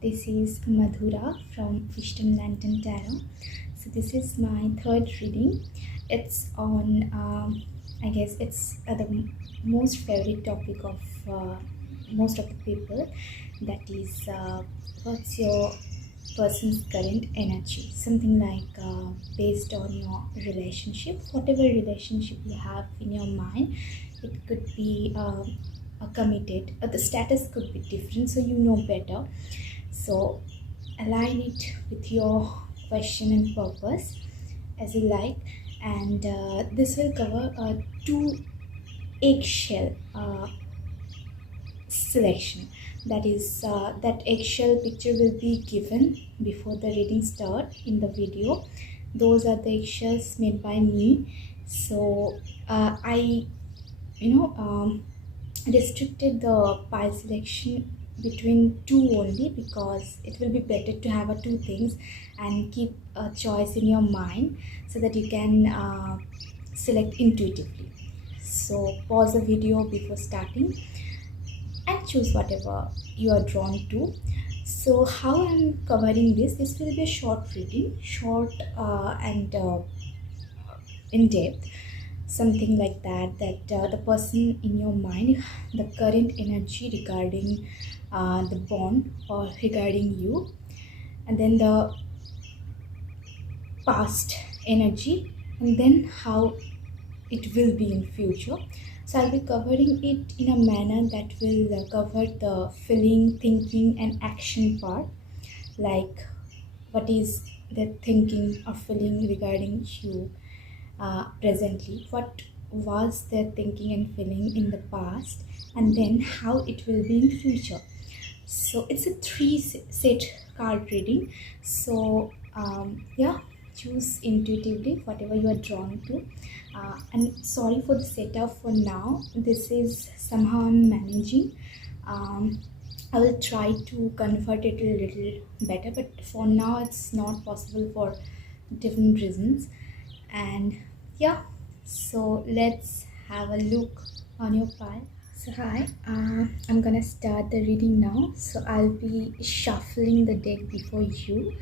This is Madhura from Wisdom Lantern Tarot. So this is my third reading. It's on, I guess it's the most favorite topic of most of the people. That is, what's your person's current energy? Something like based on your relationship, whatever relationship you have in your mind. It could be committed. The status could be different, so you know better. So align it with your question and purpose as you like, and this will cover two eggshell selection. That is, that eggshell picture will be given before the reading start in the video. Those are the eggshells made by me. So I restricted the pile selection between two only, because it will be better to have two things and keep a choice in your mind so that you can select intuitively. So pause the video before starting and choose whatever you are drawn to. So how I'm covering this will be a short reading, short and in depth, something like that the person in your mind, the current energy regarding the bond or regarding you, and then the past energy, and then how it will be in future. So I'll be covering it in a manner that will cover the feeling, thinking and action part, like what is the thinking or feeling regarding you presently, what was their thinking and feeling in the past, and then how it will be in future. So it's a set card reading. So yeah, choose intuitively whatever you are drawn to. And sorry for the setup for now. This is somehow I'm managing. I will try to convert it a little better, but for now it's not possible for different reasons. And yeah, so let's have a look on your file. So hi, I'm gonna start the reading now. So I'll be shuffling the deck before you.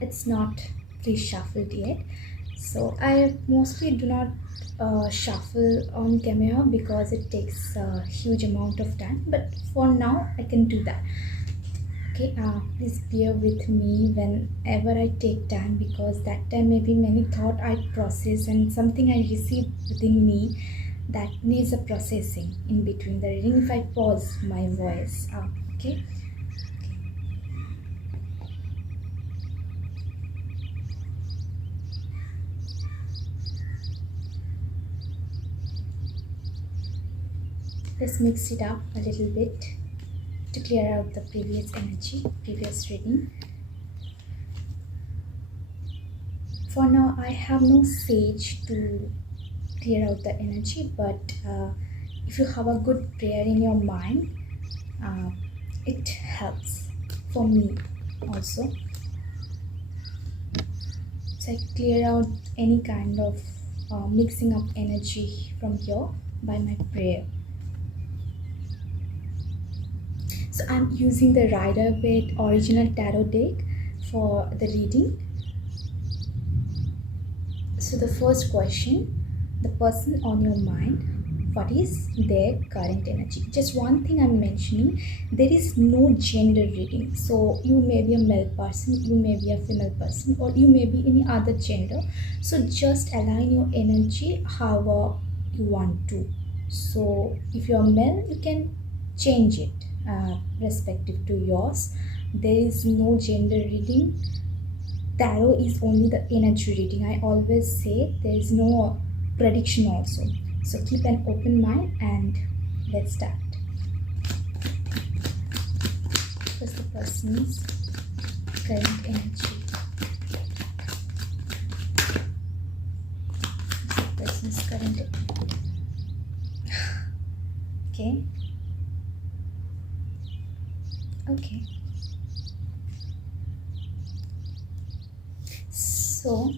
It's not pre-shuffled yet, so I mostly do not shuffle on camera because it takes a huge amount of time, but for now I can do that. Okay, please bear with me whenever I take time, because that time maybe many thought I process and something I receive within me that needs a processing in between the reading if I pause my voice. Okay. Let's mix it up a little bit to clear out the previous energy, previous reading. For now, I have no sage to clear out the energy, but if you have a good prayer in your mind, it helps for me also. So I clear out any kind of mixing up energy from here by my prayer. So I'm using the Rider-Waite original tarot deck for the reading. So the first question, the person on your mind, what is their current energy? Just one thing I'm mentioning, there is no gender reading. So you may be a male person, you may be a female person, or you may be any other gender. So just align your energy however you want to. So if you're male, you can change it respective to yours. There is no gender reading. Tarot is only the energy reading. I always say there is no prediction also. So keep an open mind and let's start. First, the person's current energy. The person's current energy. Okay. Okay. So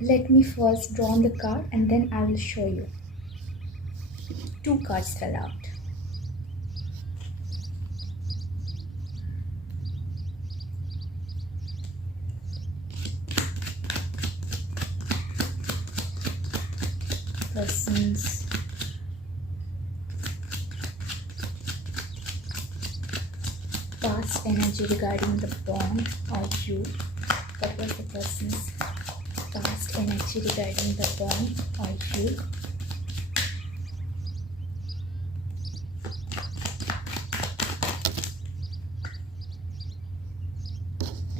let me first draw on the card and then I will show you. Two cards fell out. person's past energy regarding the bond or you? What was the person's past energy regarding the bond or you?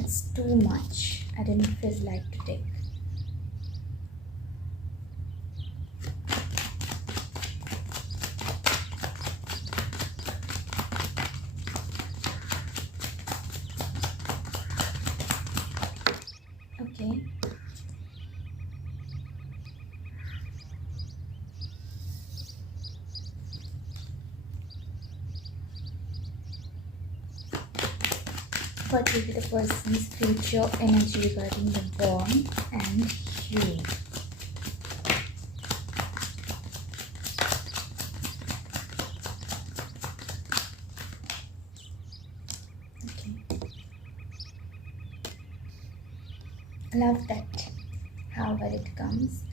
It's too much. I didn't feel like to take. Okay. What will be the person's future energy regarding the bond and you? Okay. I love that, however it comes.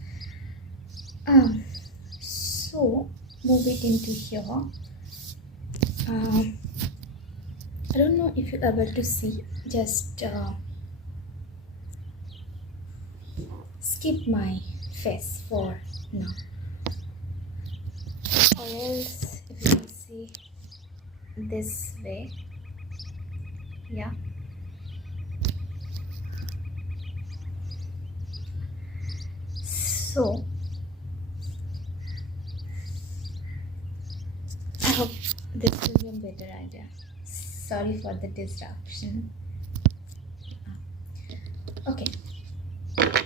So move it into here. I don't know if you're able to see, just skip my face for now, or else if you can see this way, yeah. So I hope this will be a better idea. Sorry for the disruption. Okay,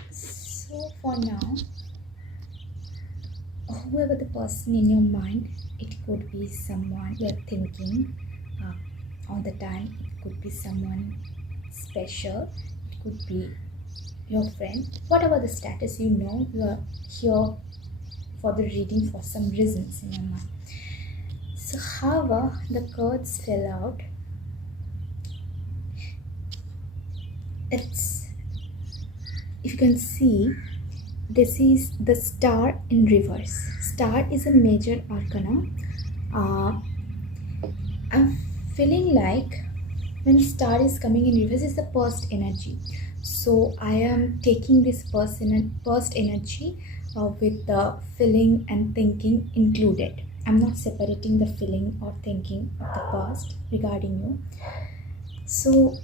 so for now, whoever the person in your mind, it could be someone you're thinking all the time, it could be someone special, it could be your friend, whatever the status, you know you are here for the reading for some reasons in your mind. So however the cards fell out, it's, if you can see, this is the star in reverse. Star is a major arcana. I'm feeling like when star is coming in reverse is the past energy. So I am taking this past energy with the feeling and thinking included. I'm not separating the feeling or thinking of the past regarding you. So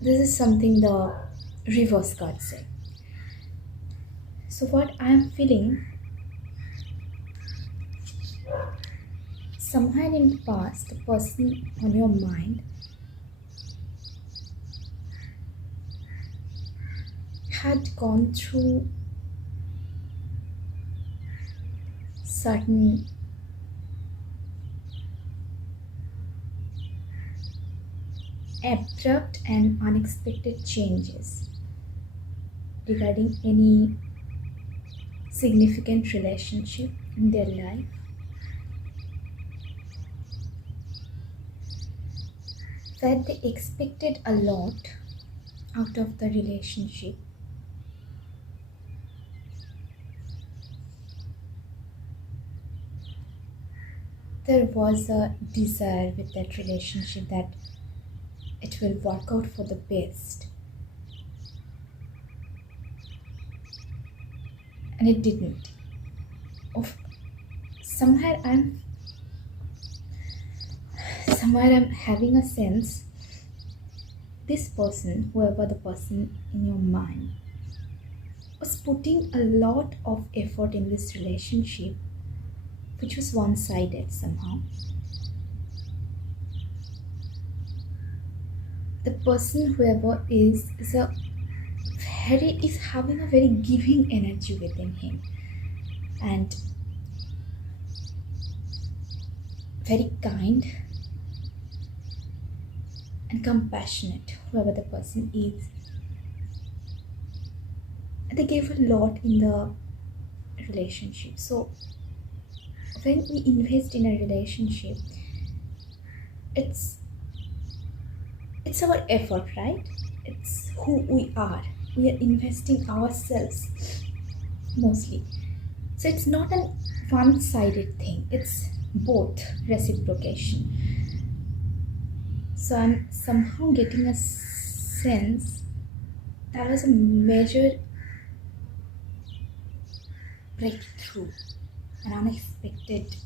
this is something the reverse card say. So what I am feeling, somewhere in the past, the person on your mind had gone through certain abrupt and unexpected changes regarding any significant relationship in their life. That they expected a lot out of the relationship. There was a desire with that relationship that it will work out for the best. And it didn't. Somewhere I'm having a sense this person, whoever the person in your mind, was putting a lot of effort in this relationship, which was one-sided somehow. The person, whoever is having a very giving energy within him, and very kind and compassionate, whoever the person is. They gave a lot in the relationship. So when we invest in a relationship, it's our effort, right? It's who we are. We are investing ourselves mostly. So it's not a one-sided thing, it's both reciprocation. So I'm somehow getting a sense that was a major breakthrough, an unexpected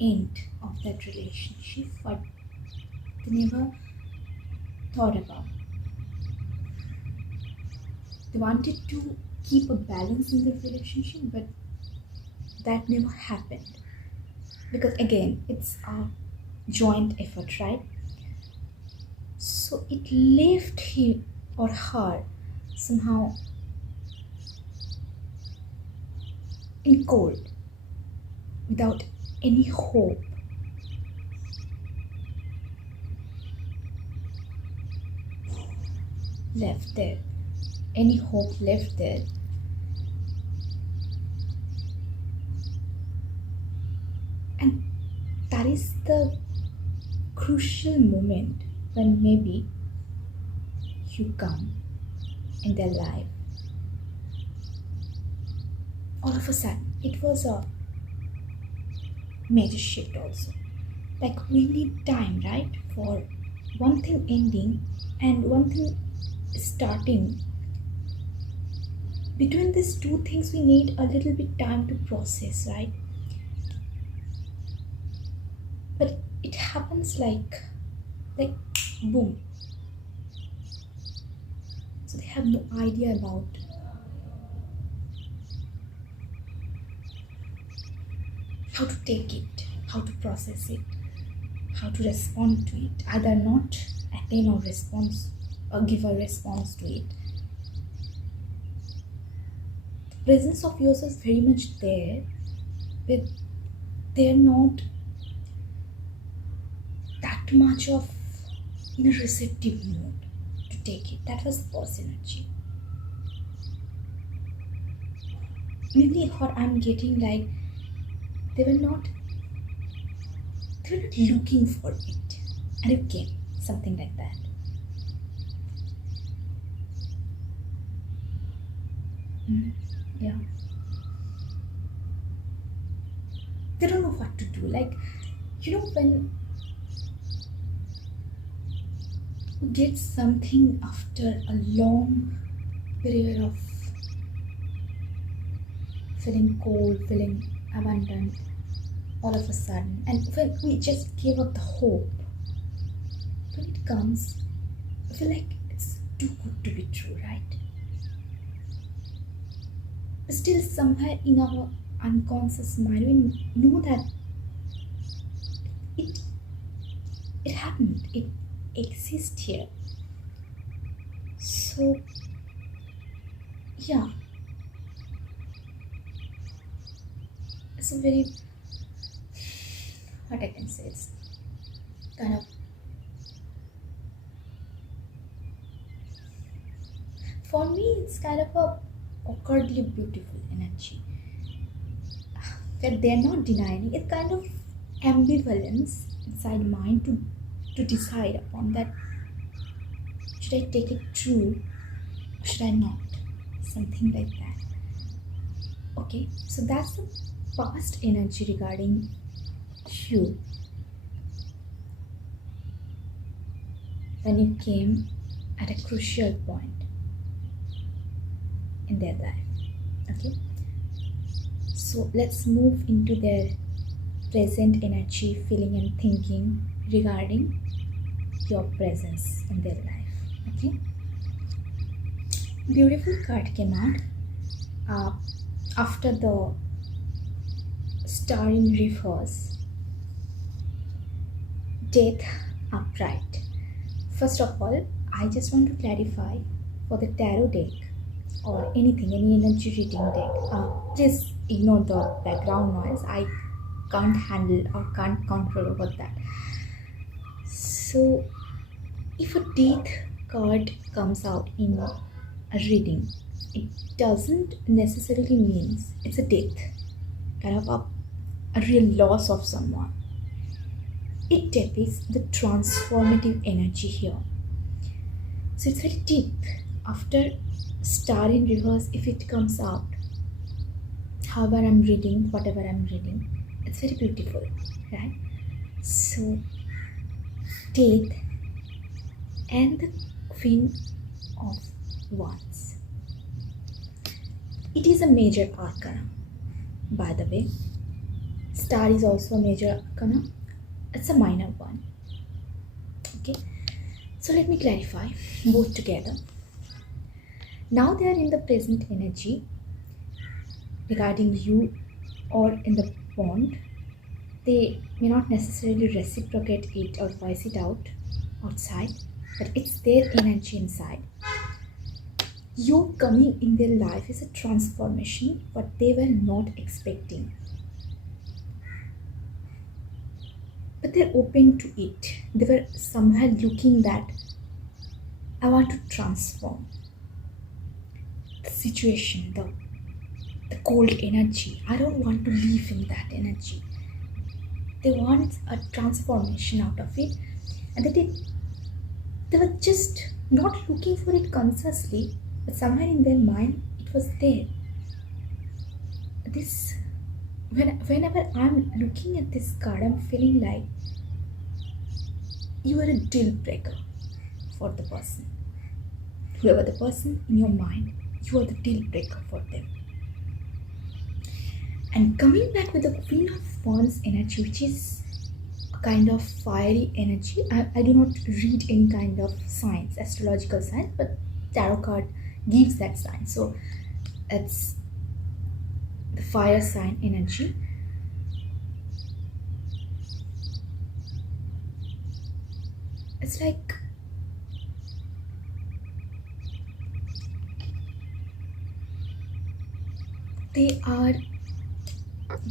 end of that relationship, what they never thought about. They wanted to keep a balance in the relationship, but that never happened. Because again, it's a joint effort, right? So it left him or her somehow in cold, without any hope. Left there. Any hope left there. And that is the crucial moment when maybe you come in their life. All of a sudden, it was a major shift also. Like we need time, right? For one thing ending and one thing starting. Between these two things, we need a little bit time to process, right? But it happens like boom. So they have no idea about how to take it, how to process it, how to respond to it. Either not attain or response or give a response to it. The presence of yours is very much there, but they're not that much of in a receptive mood to take it. That was false energy. Maybe what I'm getting, like they were not looking for it, and it came, something like that. Yeah, they don't know what to do. Like, when you get something after a long period of feeling cold, feeling abandoned, all of a sudden, and when we just gave up the hope, when it comes, I feel like it's too good to be true, right? But still, somewhere in our unconscious mind, we know that it happened, it exists here. So, yeah, it's a very, what I can say, it's kind of, for me, it's kind of a awkwardly beautiful energy that they're not denying. It's kind of ambivalence inside mind to decide upon that, should I take it true or should I not, something like that. Okay, so that's the past energy regarding you when you came at a crucial point in their life. Okay, so let's move into their present energy, feeling and thinking regarding your presence in their life. Okay, beautiful card came out after the star in reverse, death upright. First of all, I just want to clarify, for the tarot deck or anything, any energy reading deck, please ignore the background noise. I can't handle or can't control over that. So if a death card comes out in a reading, it doesn't necessarily means it's a death, kind of a real loss of someone. It depicts the transformative energy here. So it's very deep. After star in reverse, if it comes out, however I'm reading, whatever I'm reading, it's very beautiful, right? So, Death and the Queen of Wands. It is a major arcana, by the way. Star is also a major arcana. It's a minor one. Okay, so let me clarify both together. Now they are in the present energy regarding you or in the bond. They may not necessarily reciprocate it or voice it out outside, but it's their energy inside. Your coming in their life is a transformation, what they were not expecting. But they're open to it. They were somewhere looking that I want to transform the situation, the cold energy. I don't want to live in that energy. They want a transformation out of it, and they were just not looking for it consciously, but somewhere in their mind it was there. This whenever I'm looking at this card, I'm feeling like you are a deal breaker for the person. Whoever the person in your mind, you are the deal breaker for them. And coming back with the Queen of Wands energy, which is a kind of fiery energy. I do not read any kind of science, astrological science, but tarot card gives that sign. So it's the fire sign energy. It's like they are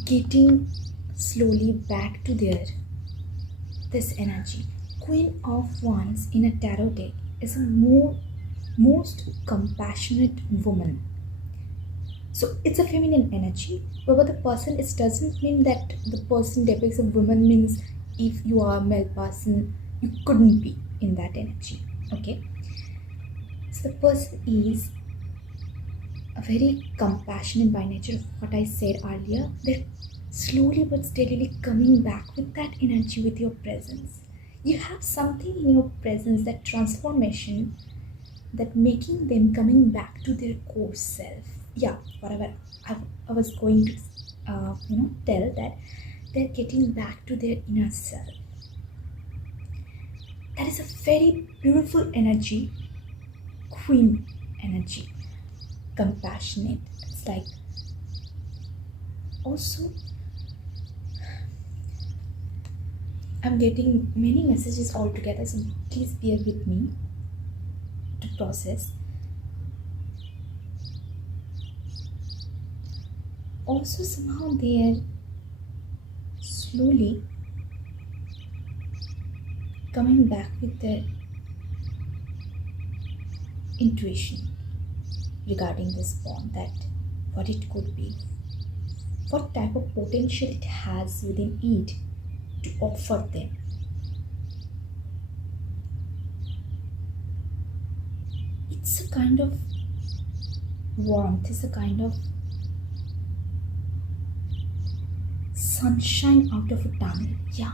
getting slowly back to this energy. Queen of Wands in a tarot deck is a most compassionate woman. So it's a feminine energy. Whoever the person is doesn't mean that the person depicts a woman means if you are a male person, you couldn't be in that energy. Okay. So the person is a very compassionate by nature of what I said earlier. They're slowly but steadily coming back with that energy, with your presence. You have something in your presence, that transformation, that making them coming back to their core self. Yeah, whatever I was going to tell, that they're getting back to their inner self. That is a very beautiful energy, queen energy, compassionate. It's like also I'm getting many messages all together, so please bear with me to process. Also, somehow they are slowly coming back with their intuition regarding this bond, that what it could be, what type of potential it has within it to offer them. It's a kind of warmth, it's a kind of sunshine out of a tunnel. Yeah.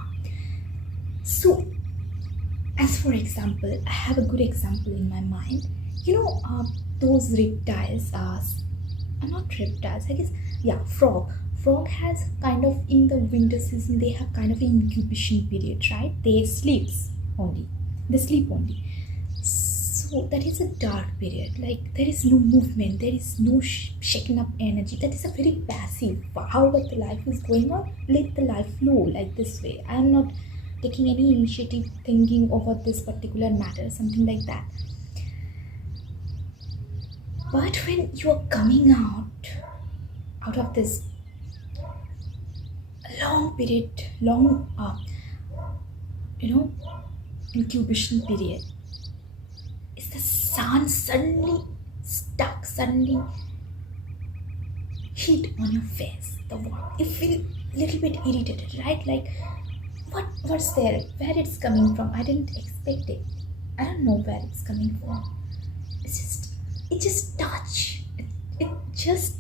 So, as for example, I have a good example in my mind. Those reptiles are not reptiles, I guess. Yeah, frog has kind of, in the winter season, they have kind of an incubation period, right? They sleep only. So that is a dark period. Like, there is no movement, there is no shaken up energy. That is a very passive. However the life is going on, let the life flow like this way. I am not taking any initiative, thinking over this particular matter, something like that. But when you are coming out of this long incubation period, is the sun suddenly stuck, suddenly hit on your face, the warmth. You feel a little bit irritated, right? Like, what's there, where it's coming from? I didn't expect it. I don't know where it's coming from. It just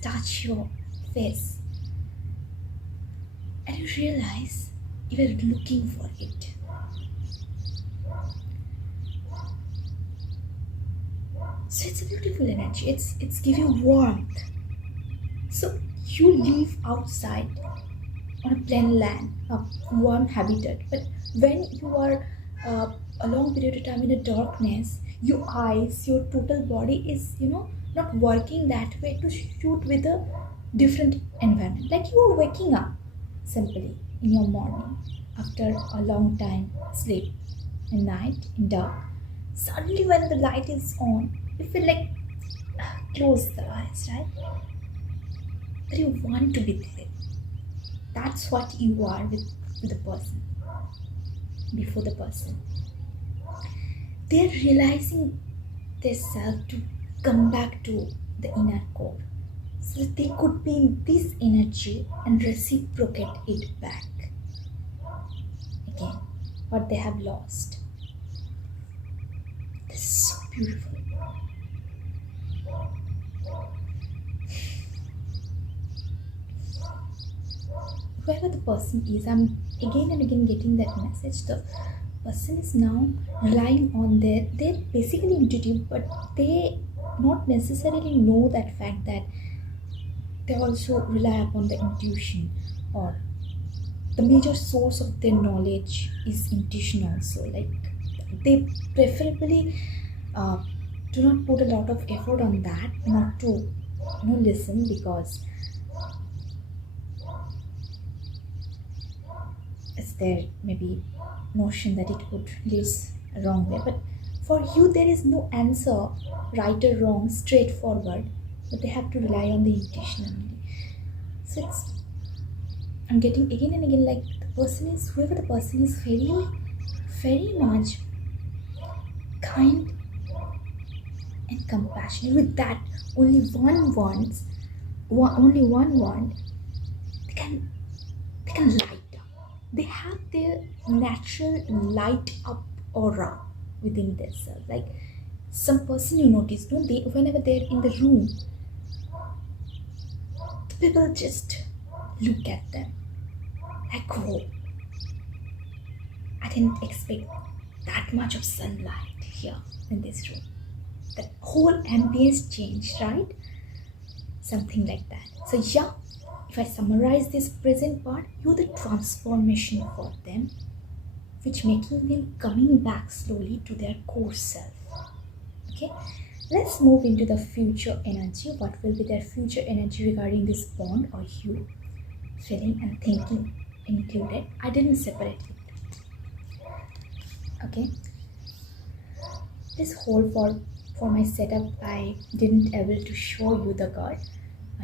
touch your face, and you realize you were looking for it. So it's a beautiful energy. It's giving warmth. So you live outside on a plain land, a warm habitat. But when you are a long period of time in a darkness, your eyes, your total body is, not working that way to shoot with a different environment. Like you are waking up simply in your morning after a long time sleep in night in dark. Suddenly when the light is on, you feel like close the eyes, right? But you want to be there. That's what you are with the person, before the person. They're realizing themselves to come back to the inner core. So that they could be in this energy and reciprocate it back again, what they have lost. This is so beautiful. Whoever the person is, I'm again and again getting that message. The person is now relying on they're basically intuitive, but they not necessarily know that fact that they also rely upon the intuition, or the major source of their knowledge is intuition also. Like they preferably do not put a lot of effort on that, not to listen, because it's their maybe notion that it could lead a wrong way. But for you, there is no answer, right or wrong, straightforward, but they have to rely on the intuition only. So I'm getting again and again, like whoever the person is, very, very much kind and compassionate. With that, only one want, they can light up. They have their natural light up aura within themselves. Like some person you notice, no, they whenever they're in the room, the people just look at them like, oh, I didn't expect that much of sunlight here in this room. The whole ambience changed, right? Something like that. So yeah, if I summarize this present part, you're the transformation for them, which making them coming back slowly to their core self. Okay, let's move into the future energy. What will be their future energy regarding this bond, or you feeling and thinking included? I didn't separate it. Okay, this whole for my setup, I didn't able to show you the card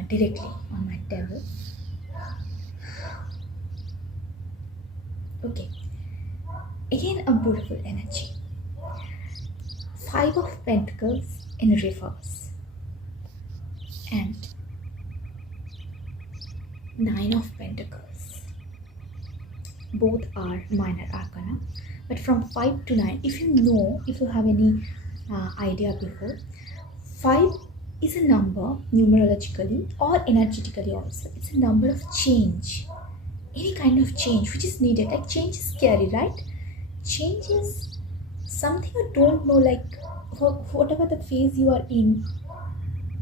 directly on my table. Okay, again a beautiful energy. 5 of Pentacles in reverse and 9 of Pentacles. Both are minor arcana, but from 5 to 9, if you have any idea before, 5 is a number numerologically or energetically also. It's a number of change, any kind of change which is needed. Like change is scary, right? Change is something you don't know, like whatever the phase you are in,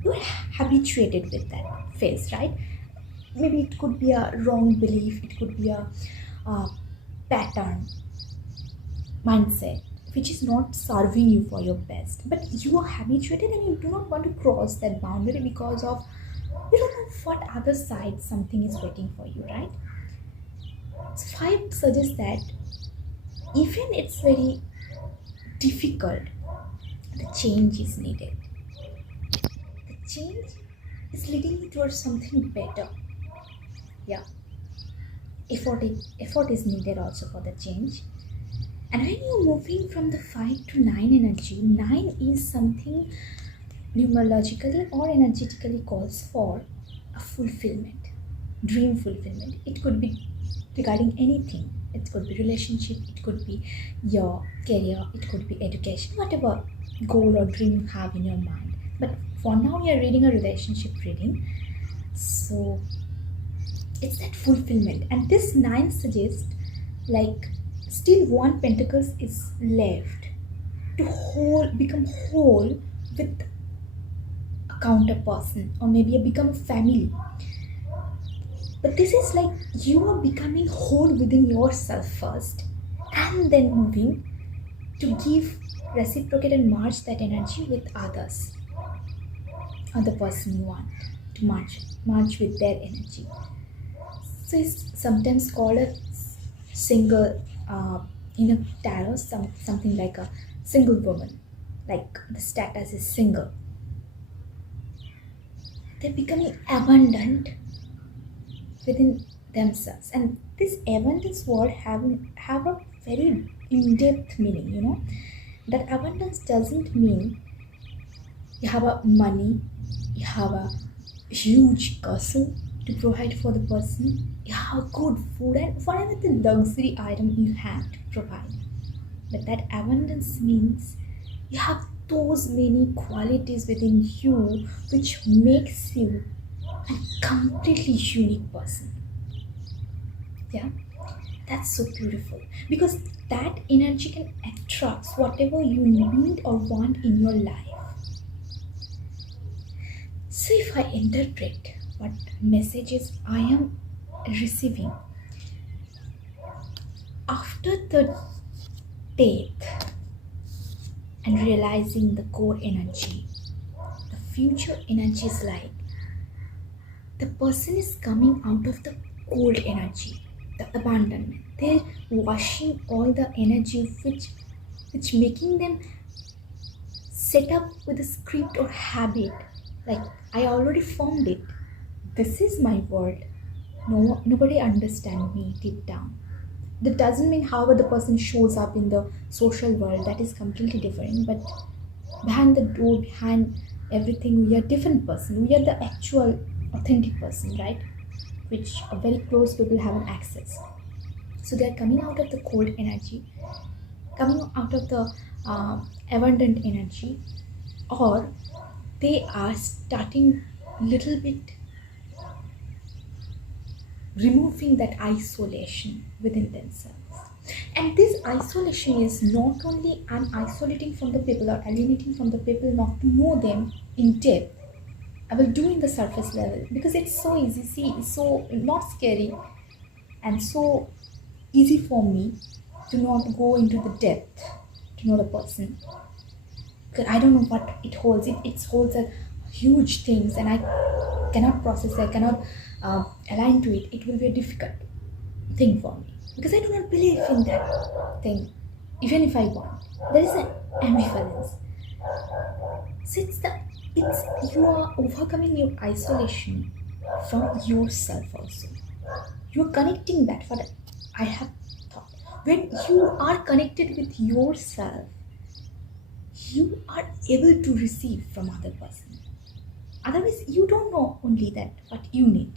you are habituated with that phase, right? Maybe it could be a wrong belief, it could be a pattern, mindset, which is not serving you for your best, but you are habituated and you do not want to cross that boundary because of you don't know what other side something is waiting for you, right? So 5 suggests that even it's very difficult, the change is needed. The change is leading you towards something better. Yeah, effort is needed also for the change. And when you're moving from the 5 to 9 energy, 9 is something numerologically or energetically calls for a fulfillment, dream fulfillment. It could be regarding anything. It could be relationship, it could be your career, it could be education, whatever goal or dream you have in your mind. But for now, we are reading a relationship reading. So it's that fulfillment. And this nine suggests like still one pentacles is left to become whole with a counter person, or maybe become a family. But this is like you are becoming whole within yourself first, and then moving to give, reciprocate, and merge that energy with others, or the person you want to merge with their energy. So it's sometimes called a single, in a tarot, something like a single woman, like the status is single. They're becoming abundant within themselves, and this abundance word have a very in-depth meaning. That abundance doesn't mean you have a money, you have a huge castle to provide for the person, you have good food and whatever the luxury item you have to provide. But that abundance means you have those many qualities within you which makes you a completely unique person. Yeah, that's so beautiful, because that energy can attract whatever you need or want in your life. So if I interpret what messages I am receiving after the death and realizing the core energy, the future energy is like the person is coming out of the cold energy, the abandonment. They're washing all the energy which making them set up with a script or habit. Like, I already formed it. This is my world. Nobody understand me deep down. That doesn't mean however the person shows up in the social world, that is completely different. But behind the door, behind everything, we are different person. We are the actual authentic person, right? Which a very close people have an access. So they are coming out of the cold energy, coming out of the abundant energy, or they are starting little bit removing that isolation within themselves. And this isolation is not only I'm isolating from the people or alienating from the people, not to know them in depth. I will do in the surface level because it's so easy. See, it's so not scary and so easy for me to not go into the depth to know the person. Because I don't know what it holds. It holds a huge things, and I cannot process. I cannot align to it. It will be a difficult thing for me because I do not believe in that thing. Even if I want, there is an ambivalence. So it's you are overcoming your isolation from yourself also. You are connecting that. What I have thought, when you are connected with yourself, you are able to receive from other person. Otherwise, you don't know only that what you need.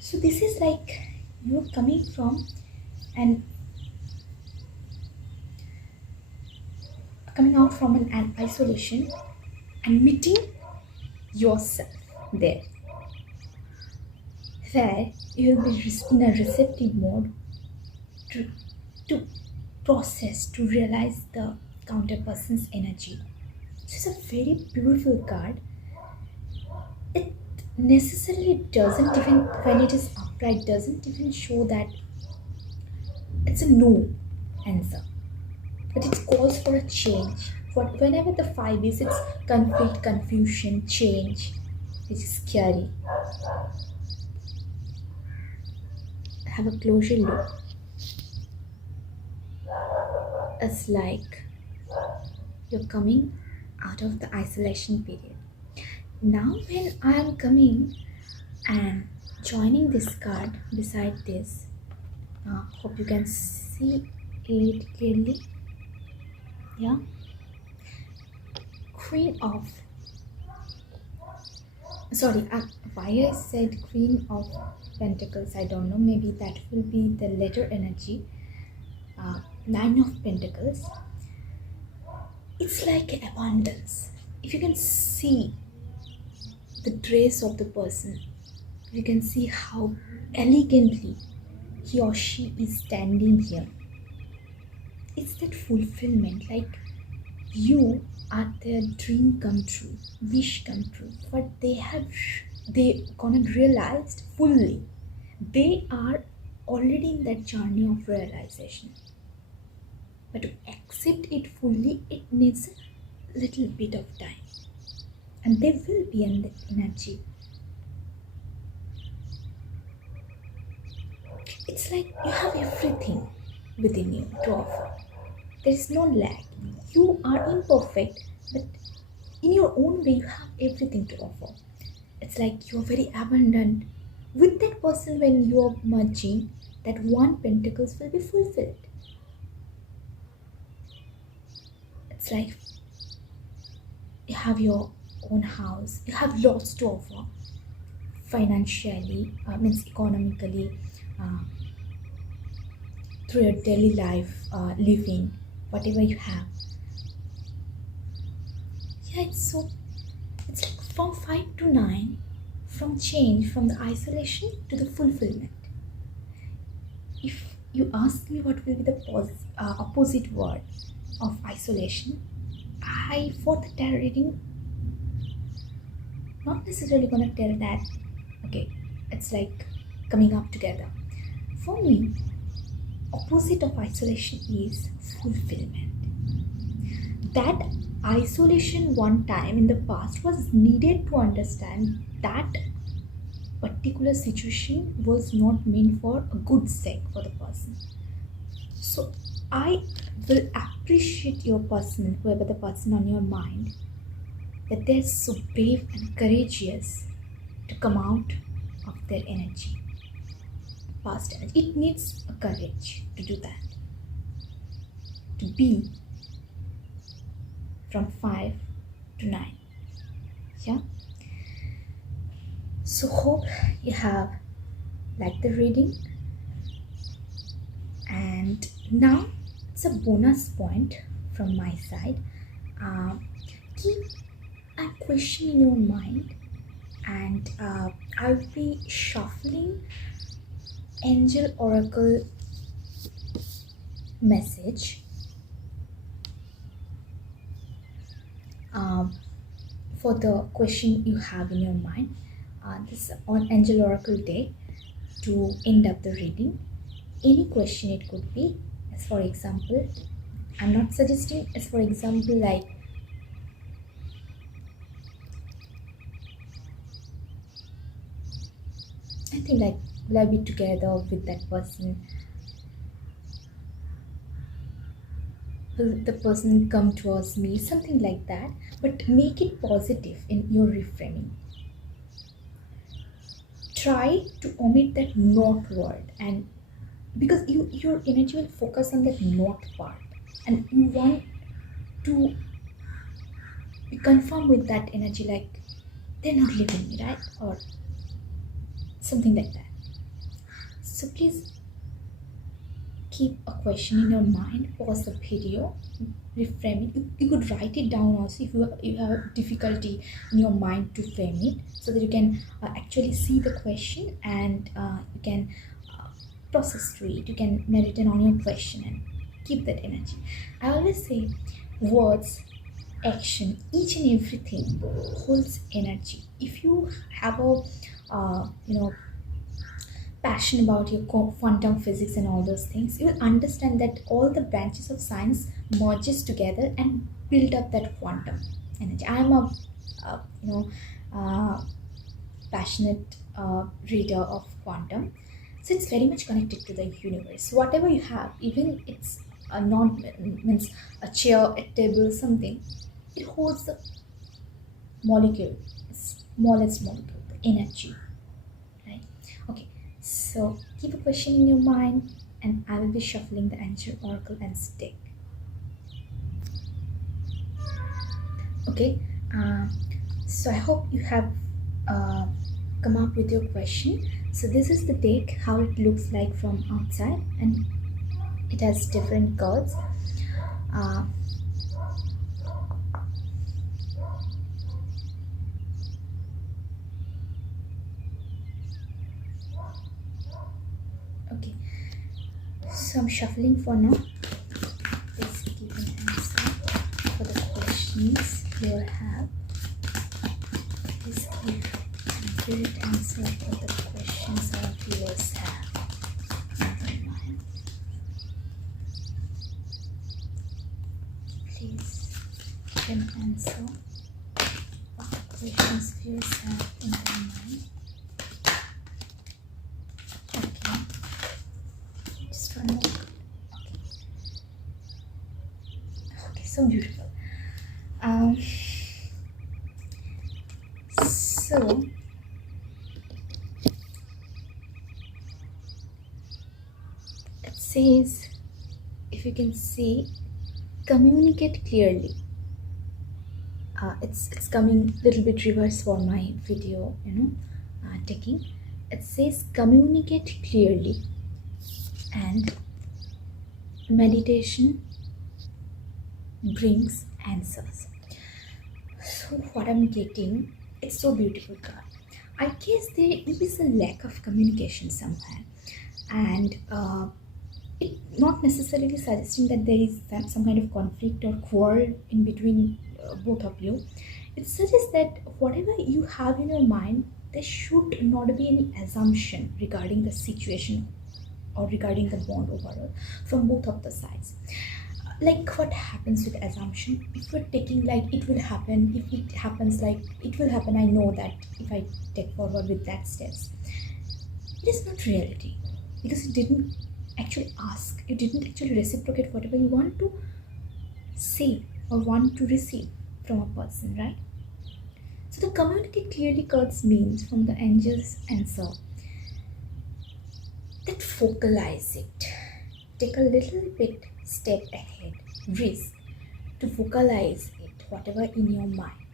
So this is like you're coming from and coming out from an isolation and meeting yourself there, where you will be in a receptive mode to, to process, to realize the counter person's energy. So it's a very beautiful card. It necessarily doesn't even, when it is upright, doesn't even show that it's a no answer, but it calls for a change. Whenever the five is, it's conflict, confusion, change, which is scary. Have a closure look. It's like you're coming out of the isolation period. Now, when I am coming and joining this card beside this, hope you can see it clearly. Yeah, Queen of, sorry, why I said Queen of Pentacles, I don't know. Maybe that will be the letter energy. Nine of Pentacles. It's like abundance. If you can see the dress of the person, You can see how elegantly he or she is standing here. It's that fulfillment, like you are their dream come true, wish come true, what they gonna realized fully. They are already in that journey of realization. But to accept it fully, it needs a little bit of time. And they will be in that energy. It's like you have everything within you to offer. There is no lack. You are imperfect, but in your own way, you have everything to offer. It's like you're very abundant. With that person, when you are merging, that one pentacles will be fulfilled. It's like you have your own house, you have lots to offer financially, means economically, uh, through your daily life, living, whatever you have. Yeah, it's like from 5 to 9, from change, from the isolation to the fulfillment. If you ask me what will be the opposite word of isolation, I, for the tarot reading, not necessarily gonna tell that, okay, it's like coming up together. For me, opposite of isolation is fulfillment. That isolation one time in the past was needed to understand that particular situation was not meant for a good sake for the person. So I will appreciate your person, whoever the person on your mind, that they're so brave and courageous to come out of their energy, past energy. It needs a courage to do that, to be from 5 to 9. Yeah. So hope you have liked the reading. And now it's a bonus point from my side. Keep a question in your mind, and I'll be shuffling angel oracle message for the question you have in your mind. This on angel oracle day to end up the reading. Any question it could be, as for example, I'm not suggesting, as for example, like I think like, will I be together with that person? Will the person come towards me? Something like that. But make it positive in your reframing. Try to omit that not word, and because your energy will focus on that not part, and you want to be confirmed with that energy, like they're not leaving me, right? Or something like that. So please keep a question in your mind, pause the video, reframe it. You could write it down also if you have difficulty in your mind to frame it, so that you can actually see the question, and you can process through it. You can meditate on your question and keep that energy. I always say words, action, each and everything holds energy. If you have a passion about your quantum physics and all those things, you will understand that all the branches of science merges together and build up that quantum energy. I am a passionate reader of quantum, so it's very much connected to the universe. Whatever you have, even it's a non means a chair, a table, something, it holds the molecule, smallest molecule, the energy, right? Okay, so keep a question in your mind, and I will be shuffling the answer oracle and stick. Okay, so I hope you have come up with your question. So this is the deck, how it looks like from outside, and it has different cards. So I'm shuffling for now. Please give an answer for the questions you have. Please give a great answer for the questions our viewers have. Never mind. Please give an answer what the questions viewers have in their mind. Okay. Just one more. Okay, so beautiful. So it says, if you can see, communicate clearly. It's coming a little bit reverse for my video, taking. It says communicate clearly, and meditation brings answers. So what I'm getting, it's so beautiful card. I guess there is a lack of communication somewhere, and it not necessarily suggesting that there is some kind of conflict or quarrel in between both of you. It suggests that whatever you have in your mind, there should not be any assumption regarding the situation or regarding the bond overall from both of the sides. Like what happens with assumption, if you're taking like it will happen, if it happens like it will happen, I know that if I take forward with that steps, it is not reality, because you didn't actually ask, you didn't actually reciprocate whatever you want to say or want to receive from a person, right? So the communicate clearly cards means from the angel's answer that focalize it, take a little bit step ahead, risk to focalize it, whatever in your mind,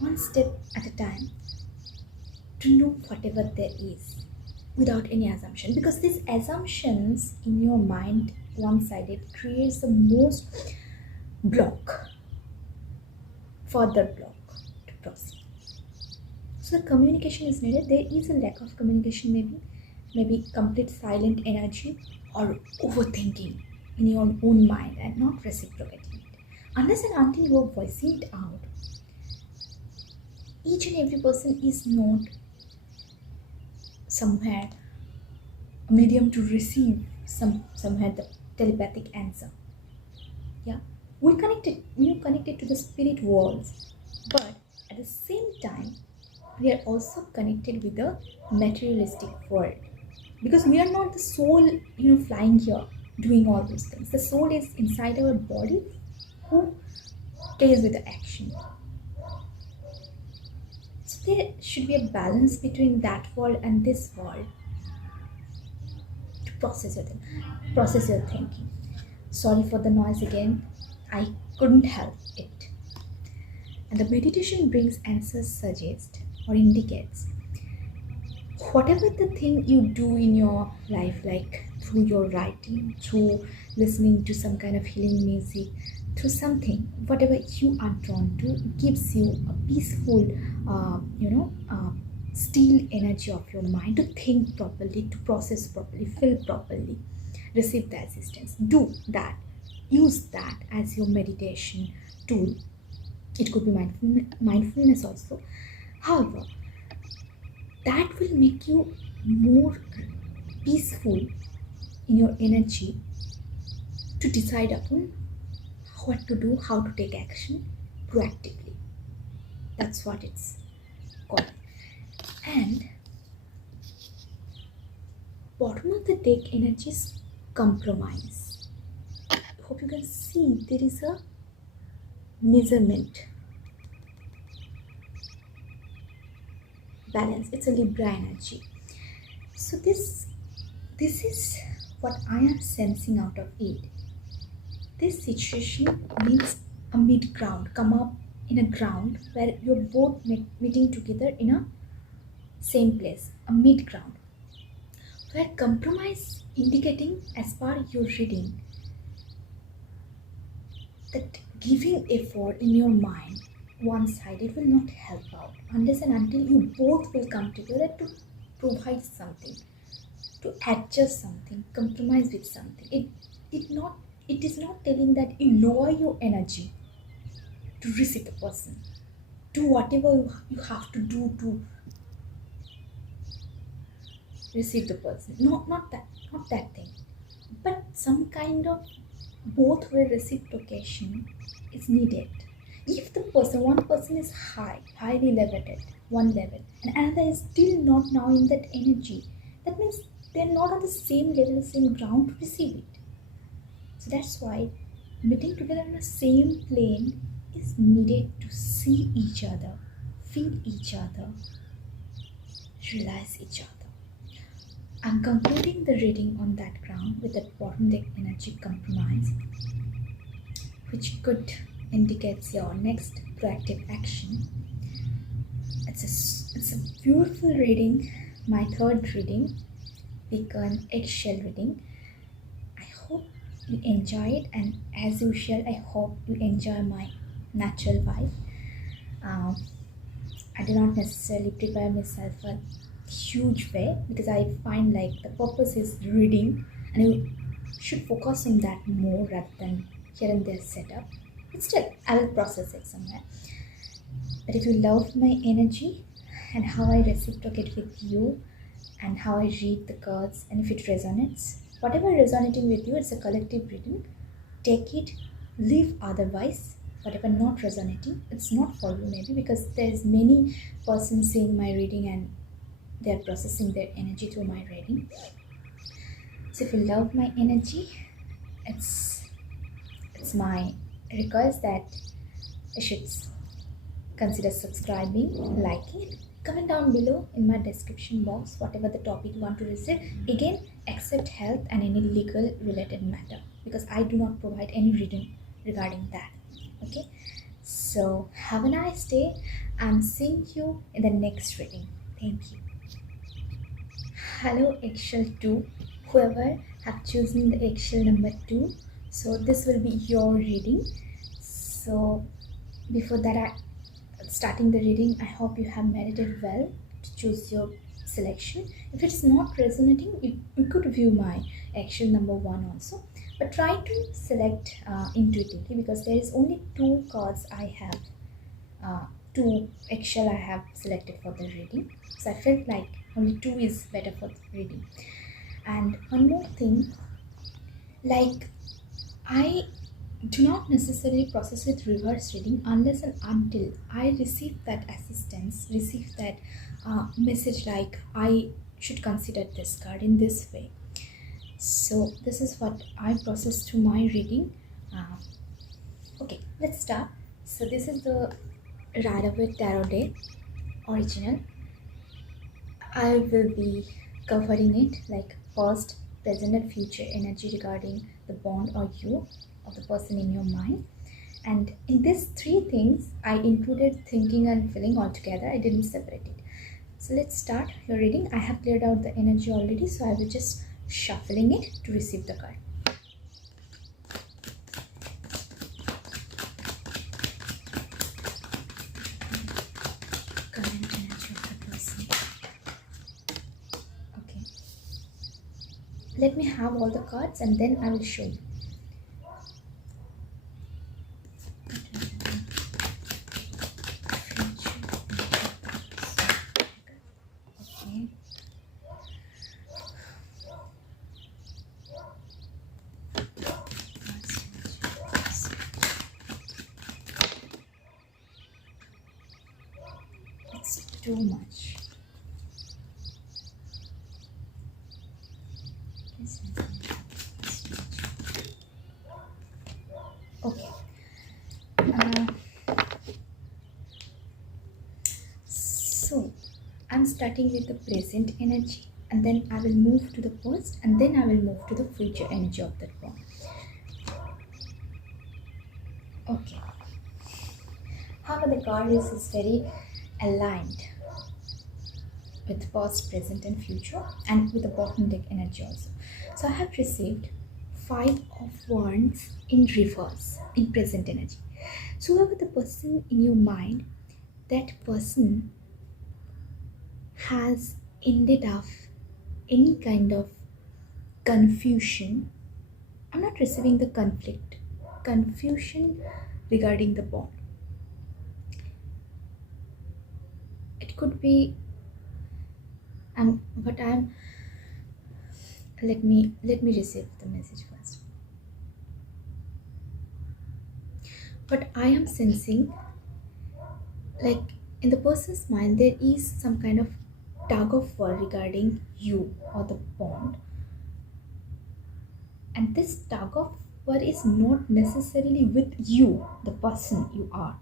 one step at a time, to know whatever there is without any assumption, because these assumptions in your mind one-sided creates the most further block to proceed. So the communication is needed. There is a lack of communication, maybe complete silent energy or overthinking in your own mind and not reciprocating it. Unless and until you are voicing it out, each and every person is not somewhere a medium to receive somewhere the telepathic answer. Yeah, we are connected to the spirit worlds, but at the same time we are also connected with the materialistic world, because we are not the soul, flying here doing all those things. The soul is inside our body who plays with the action. So there should be a balance between that world and this world to process your thinking. Sorry for the noise again, I couldn't help it. And the meditation brings answers, suggests or indicates whatever the thing you do in your life, like through your writing, through listening to some kind of healing music, through something, whatever you are drawn to, gives you a peaceful, still energy of your mind to think properly, to process properly, feel properly, receive the assistance. Do that. Use that as your meditation tool. It could be mindfulness also. However, that will make you more peaceful in your energy to decide upon what to do, how to take action proactively. That's what it's called. And bottom of the deck energy is compromise. Hope you can see there is a measurement, balance. It's a Libra energy. So this is what I am sensing out of it. This situation needs a mid ground. Come up in a ground where you're both meeting together in a same place, a mid ground, where compromise indicating, as per your reading, that giving effort in your mind one side, it will not help out unless and until you both will come together to provide something, to adjust something, compromise with something. It is not telling that you lower your energy to receive the person. Do whatever you have to do to receive the person. Not that thing. But some kind of both way reciprocation is needed. If one person is highly leveled at one level, and another is still not now in that energy, that means they're not on the same level, same ground to receive it. So that's why meeting together on the same plane is needed to see each other, feel each other, realize each other. I'm concluding the reading on that ground with that bottom deck energy compromise, which could indicates your next proactive action. It's a beautiful reading, my third reading, beacon eggshell reading. I hope you enjoy it, and as usual, I hope you enjoy my natural vibe. I do not necessarily prepare myself a huge way because I find like the purpose is reading, and you should focus on that more rather than here and there setup. But still, I will process it somewhere. But if you love my energy and how I reciprocate with you and how I read the cards, and if it resonates, whatever resonating with you, it's a collective reading. Take it, leave otherwise. Whatever not resonating, it's not for you maybe, because there's many persons seeing my reading and they're processing their energy through my reading. So if you love my energy, it's my request that you should consider subscribing, liking, comment down below in my description box whatever the topic you want to receive. Again, except health and any legal related matter, because I do not provide any reading regarding that. Okay, so have a nice day. I'm seeing you in the next reading. Thank you. Hello Eggshell 2, whoever have chosen the Eggshell number 2, so this will be your reading. So before that, starting the reading, I hope you have meditated well to choose your selection. If it's not resonating, you could view my Eggshell number 1 also, but try to select intuitively, because there is only 2 cards I have, 2 Eggshell I have selected for the reading, so I felt like only 2 is better for the reading. And one more thing, like, I do not necessarily process with reverse reading unless and until I receive that assistance, receive that message like I should consider this card in this way. So this is what I process through my reading. Okay, let's start. So this is the Rider-Waite Tarot deck original. I will be covering it like past, present and future energy regarding the bond or you of the person in your mind. And in these 3 things, I included thinking and feeling all together. I didn't separate it. So let's start your reading. I have cleared out the energy already, so I will just shuffling it to receive the card. Current energy of the person. Okay. Let me have all the cards and then I will show you. Too much. Okay. So I'm starting with the present energy, and then I will move to the past, and then I will move to the future energy of that one. Okay. However, the card is very aligned with past, present and future, and with the bottom deck energy also. So I have received 5 of Wands in reverse in present energy. So whoever the person in your mind, that person has ended up any kind of confusion. I'm not receiving the confusion regarding the bond. It could be but I'm let me receive the message first. But I am sensing, like, in the person's mind there is some kind of tug of war regarding you or the bond, and this tug of war is not necessarily with you, the person you are.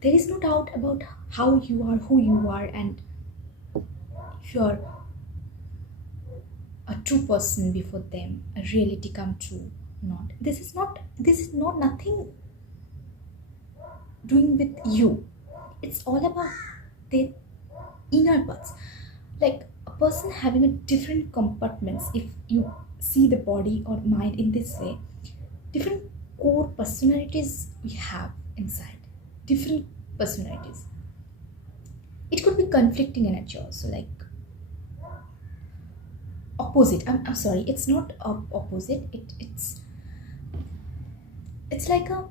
There is no doubt about how you are, who you are, and if you're a true person before them, a reality come true. Not this is not nothing doing with you. It's all about the inner parts. Like a person having a different compartments, if you see the body or mind in this way, different core personalities we have inside, different personalities. It could be conflicting energy also, like opposite. I'm sorry, it's not opposite, it's like a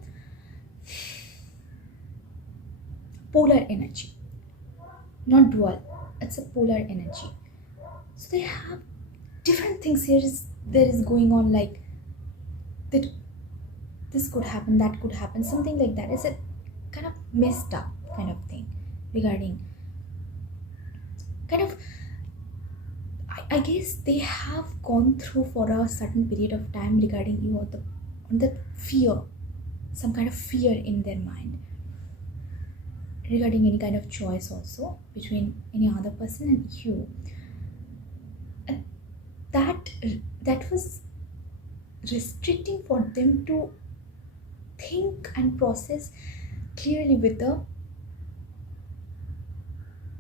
polar energy, not dual. It's a polar energy. So they have different things here is there is going on, like that this could happen, that could happen, something like that. It's a kind of messed up kind of thing regarding kind of I guess they have gone through for a certain period of time regarding you, or the fear, some kind of fear in their mind regarding any kind of choice also between any other person and you. And that was restricting for them to think and process clearly with a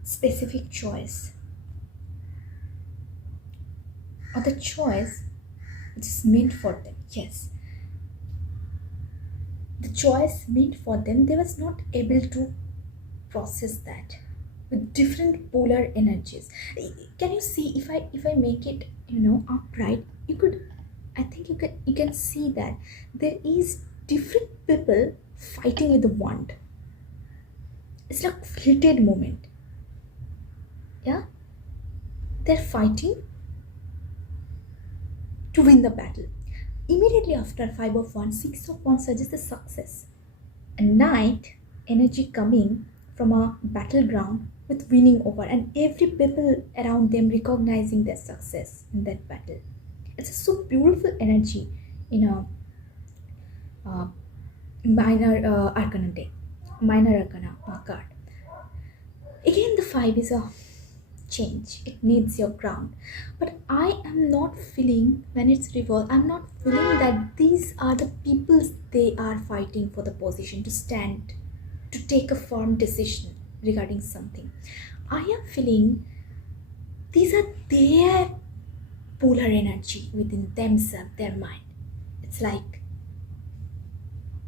specific choice, or the choice which is meant for them. Yes, the choice meant for them, they was not able to process that with different polar energies. Can you see, if I make it upright, you could, I think you can see that there is different people fighting with the wand. It's like heated moment. Yeah, they're fighting to win the battle. Immediately after 5 of wands, 6 of wands suggests the success, a knight energy coming from a battleground with winning over, and every people around them recognizing their success in that battle. It's a so beautiful energy in a minor arcana deck, minor arcana card. Again, the 5 is a change, it needs your ground. But I am not feeling, when it's reversed, I'm not feeling that these are the peoples they are fighting for the position to stand, to take a firm decision regarding something. I am feeling these are their polar energy within themselves, their mind. It's like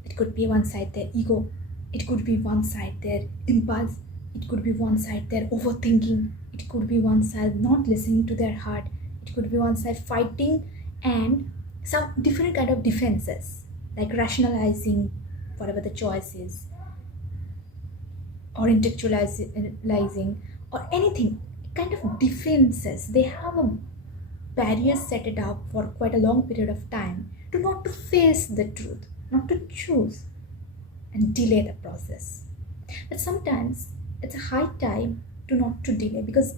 it could be one side their ego, it could be one side their impulse, it could be one side their overthinking, it could be one side not listening to their heart, it could be one side fighting and some different kind of defenses, like rationalizing whatever the choice is, or intellectualizing, or anything kind of defenses. They have a barrier set it up for quite a long period of time to not to face the truth, not to choose, and delay the process. But sometimes it's a high time to not to delay, because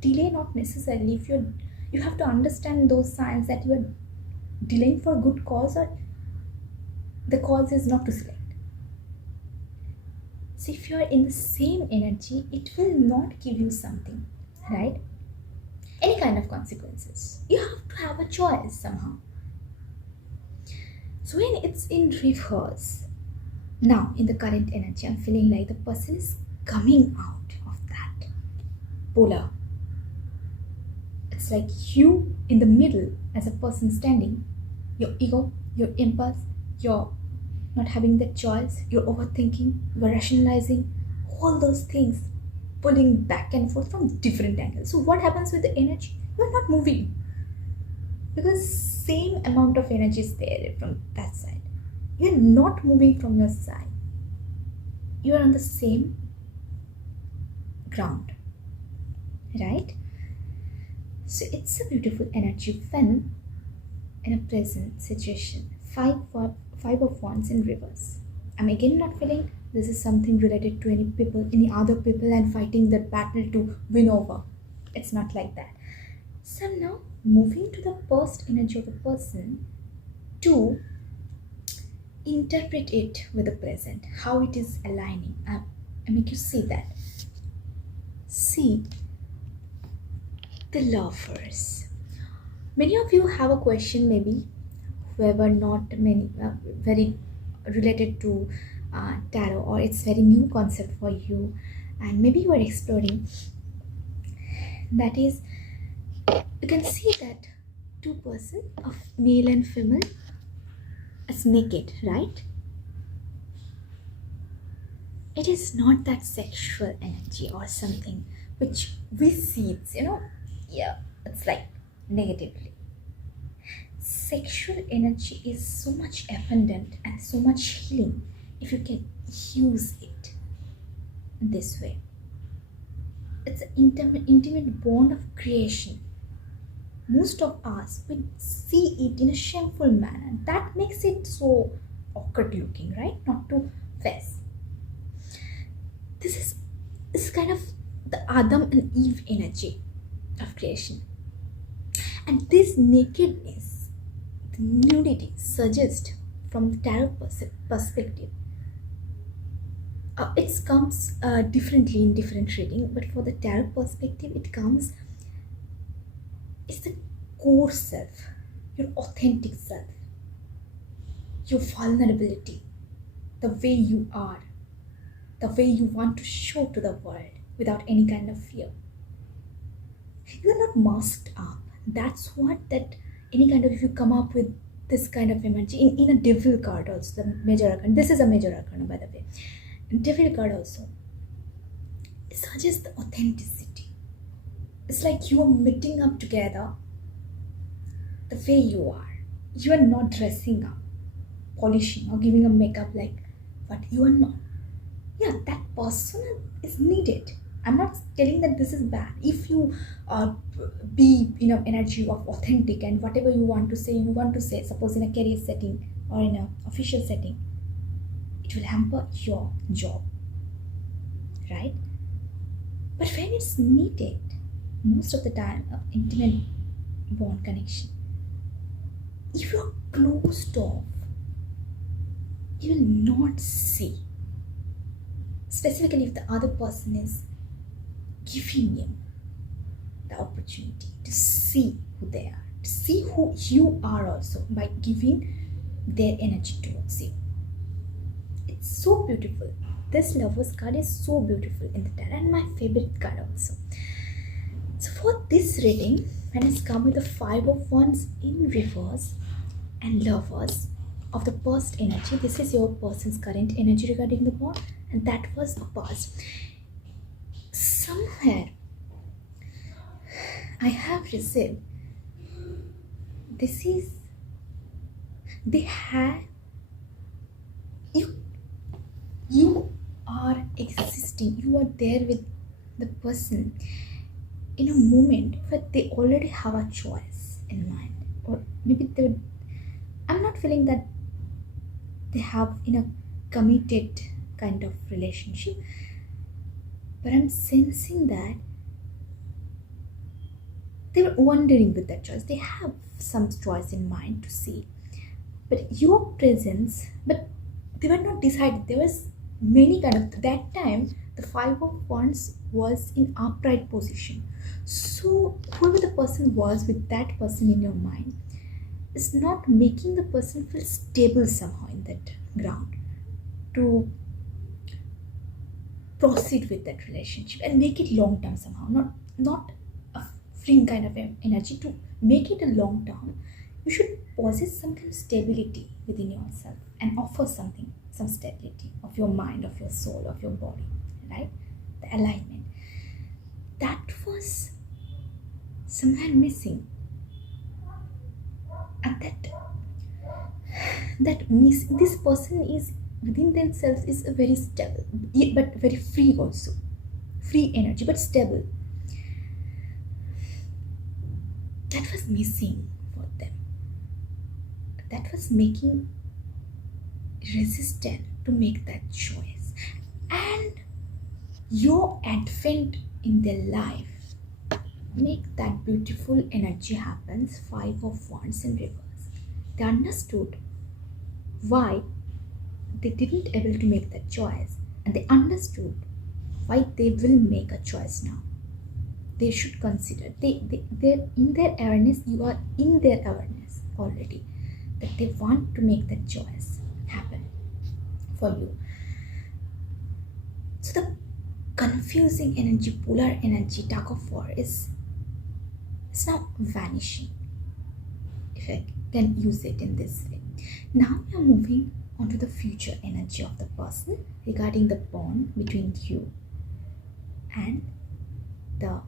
delay not necessarily, if you have to understand those signs that you are delaying for a good cause, or the cause is not to select. So if you are in the same energy, it will not give you something, right? Any kind of consequences. You have to have a choice somehow. So when it's in reverse, now in the current energy, I'm feeling like the person is coming out of that polar. It's like you in the middle as a person standing, your ego, your impulse, your not having the choice, you're overthinking, you're rationalizing, all those things. pulling back and forth from different angles. So what happens with the energy? You're not moving, because same amount of energy is there from that side. You're not moving from your side. You're on the same ground, right? So it's a beautiful energy when in a present situation. Five of wands in reverse. I'm again not feeling this is something related to any other people and fighting that battle to win over. It's not like that. So now moving to the past energy of the person to interpret it with the present, how it is aligning. I make you see that. See the lovers. Many of you have a question, maybe whoever not many very related to tarot, or it's very new concept for you, and maybe you are exploring. That is, you can see that two person of male and female as naked, right? It is not that sexual energy or something which we see. Yeah, it's like negatively. Sexual energy is so much abundant and so much healing if you can use it this way. It's an intimate bond of creation. Most of us will see it in a shameful manner. That makes it so awkward looking, right? Not to face. This is kind of the Adam and Eve energy of creation. And this nakedness, the nudity, suggests from the tarot perspective. It comes differently in different reading, but for the tarot perspective, it's the core self, your authentic self, your vulnerability, the way you are, the way you want to show to the world without any kind of fear. You're not masked up. That's what that any kind of, if you come up with this kind of energy in a devil card also, the major arcana. This is a major arcana, by the way. Devil card also, it suggests the authenticity. It's like you are meeting up together the way you are. You are not dressing up, polishing, or giving a makeup like what you are not. Yeah, that person is needed. I'm not telling that this is bad. If you be energy of authentic and whatever you want to say, suppose in a career setting or in an official setting, it will hamper your job, right? But when it's needed, most of the time, intimate bond connection, if you're closed off, you will not see. Specifically, if the other person is giving you the opportunity to see who they are, to see who you are also by giving their energy towards you. It's so beautiful. This Lovers card is so beautiful in the tarot, and my favorite card also. So for this reading, when it's come with the Five of Wands in reverse and Lovers of the past energy, this is your person's current energy regarding the bond, and that was a past. Somewhere I have received this is they have you are existing, you are there with the person in a moment where they already have a choice in mind, or maybe I'm not feeling that they have in a committed kind of relationship, but I'm sensing that they were wondering with that choice. They have some choice in mind to see, but your presence, but they were not decided. There was many kind of, that time the Five of Wands was in upright position. So whoever the person was with that person in your mind is not making the person feel stable somehow in that ground to proceed with that relationship and make it long term somehow, not a fling kind of energy. To make it a long term, you should possess some kind of stability within yourself and offer something, some stability of your mind, of your soul, of your body, right? The alignment. that was somewhere missing. And this person is within themselves is a very stable, but very free also, free energy but stable. That was missing for them. That was making resistant to make that choice. And your advent in their life make that beautiful energy happens. 5 of Wands in reverse. They understood why they didn't able to make that choice, and they understood why they will make a choice now. They should consider, they're in their awareness, you are in their awareness already, that they want to make that choice happen for you. So the confusing energy, polar energy, tug of war is now vanishing, if I can use it in this way. Now we are moving on to the future energy of the person regarding the bond between you and the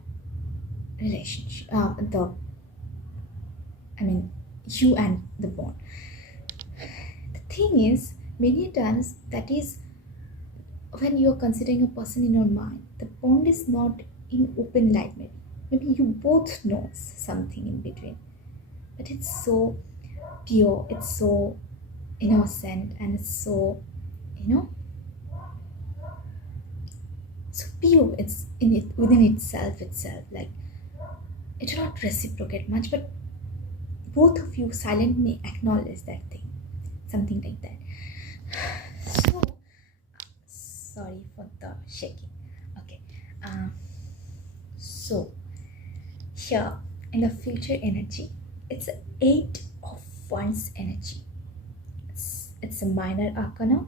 relationship, you and the bond. The thing is, many times that is when you are considering a person in your mind, the bond is not in open light. Maybe you both know something in between, but it's so pure, it's so innocent, and it's so, so pure. It's in it within itself, like it will not reciprocate much, but both of you silently acknowledge that thing, something like that. So sorry for the shaking. Okay, so here in the future energy, it's 8 of Wands energy. It's a minor arcana.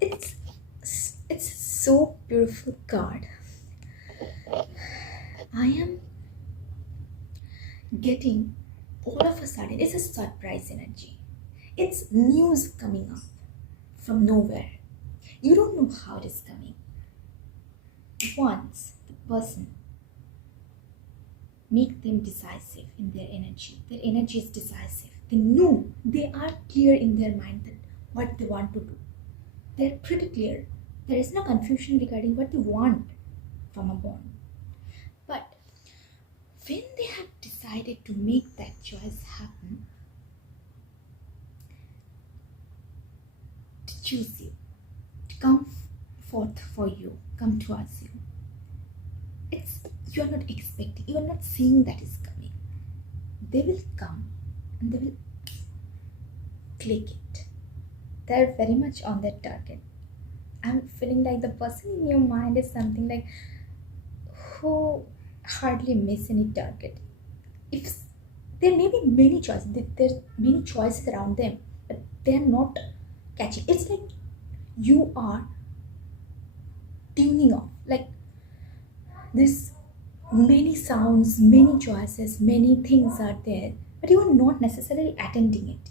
It's so beautiful card. I am getting all of a sudden, it's a surprise energy. It's news coming up from nowhere. You don't know how it is coming. Once the person make them decisive in their energy is decisive. They know, they are clear in their mind that what they want to do. They're pretty clear. There is no confusion regarding what they want from a bond. But when they have decided to make that choice happen, to choose you, to come forth for you, come towards you, you are not expecting, you are not seeing that is coming. They will come and they will click it. They're very much on their target. I'm feeling like the person in your mind is something like who hardly miss any target. If there may be many choices, there's many choices around them, but they're not catching. It's like you are tuning off. Like there's many sounds, many choices, many things are there, but you are not necessarily attending it.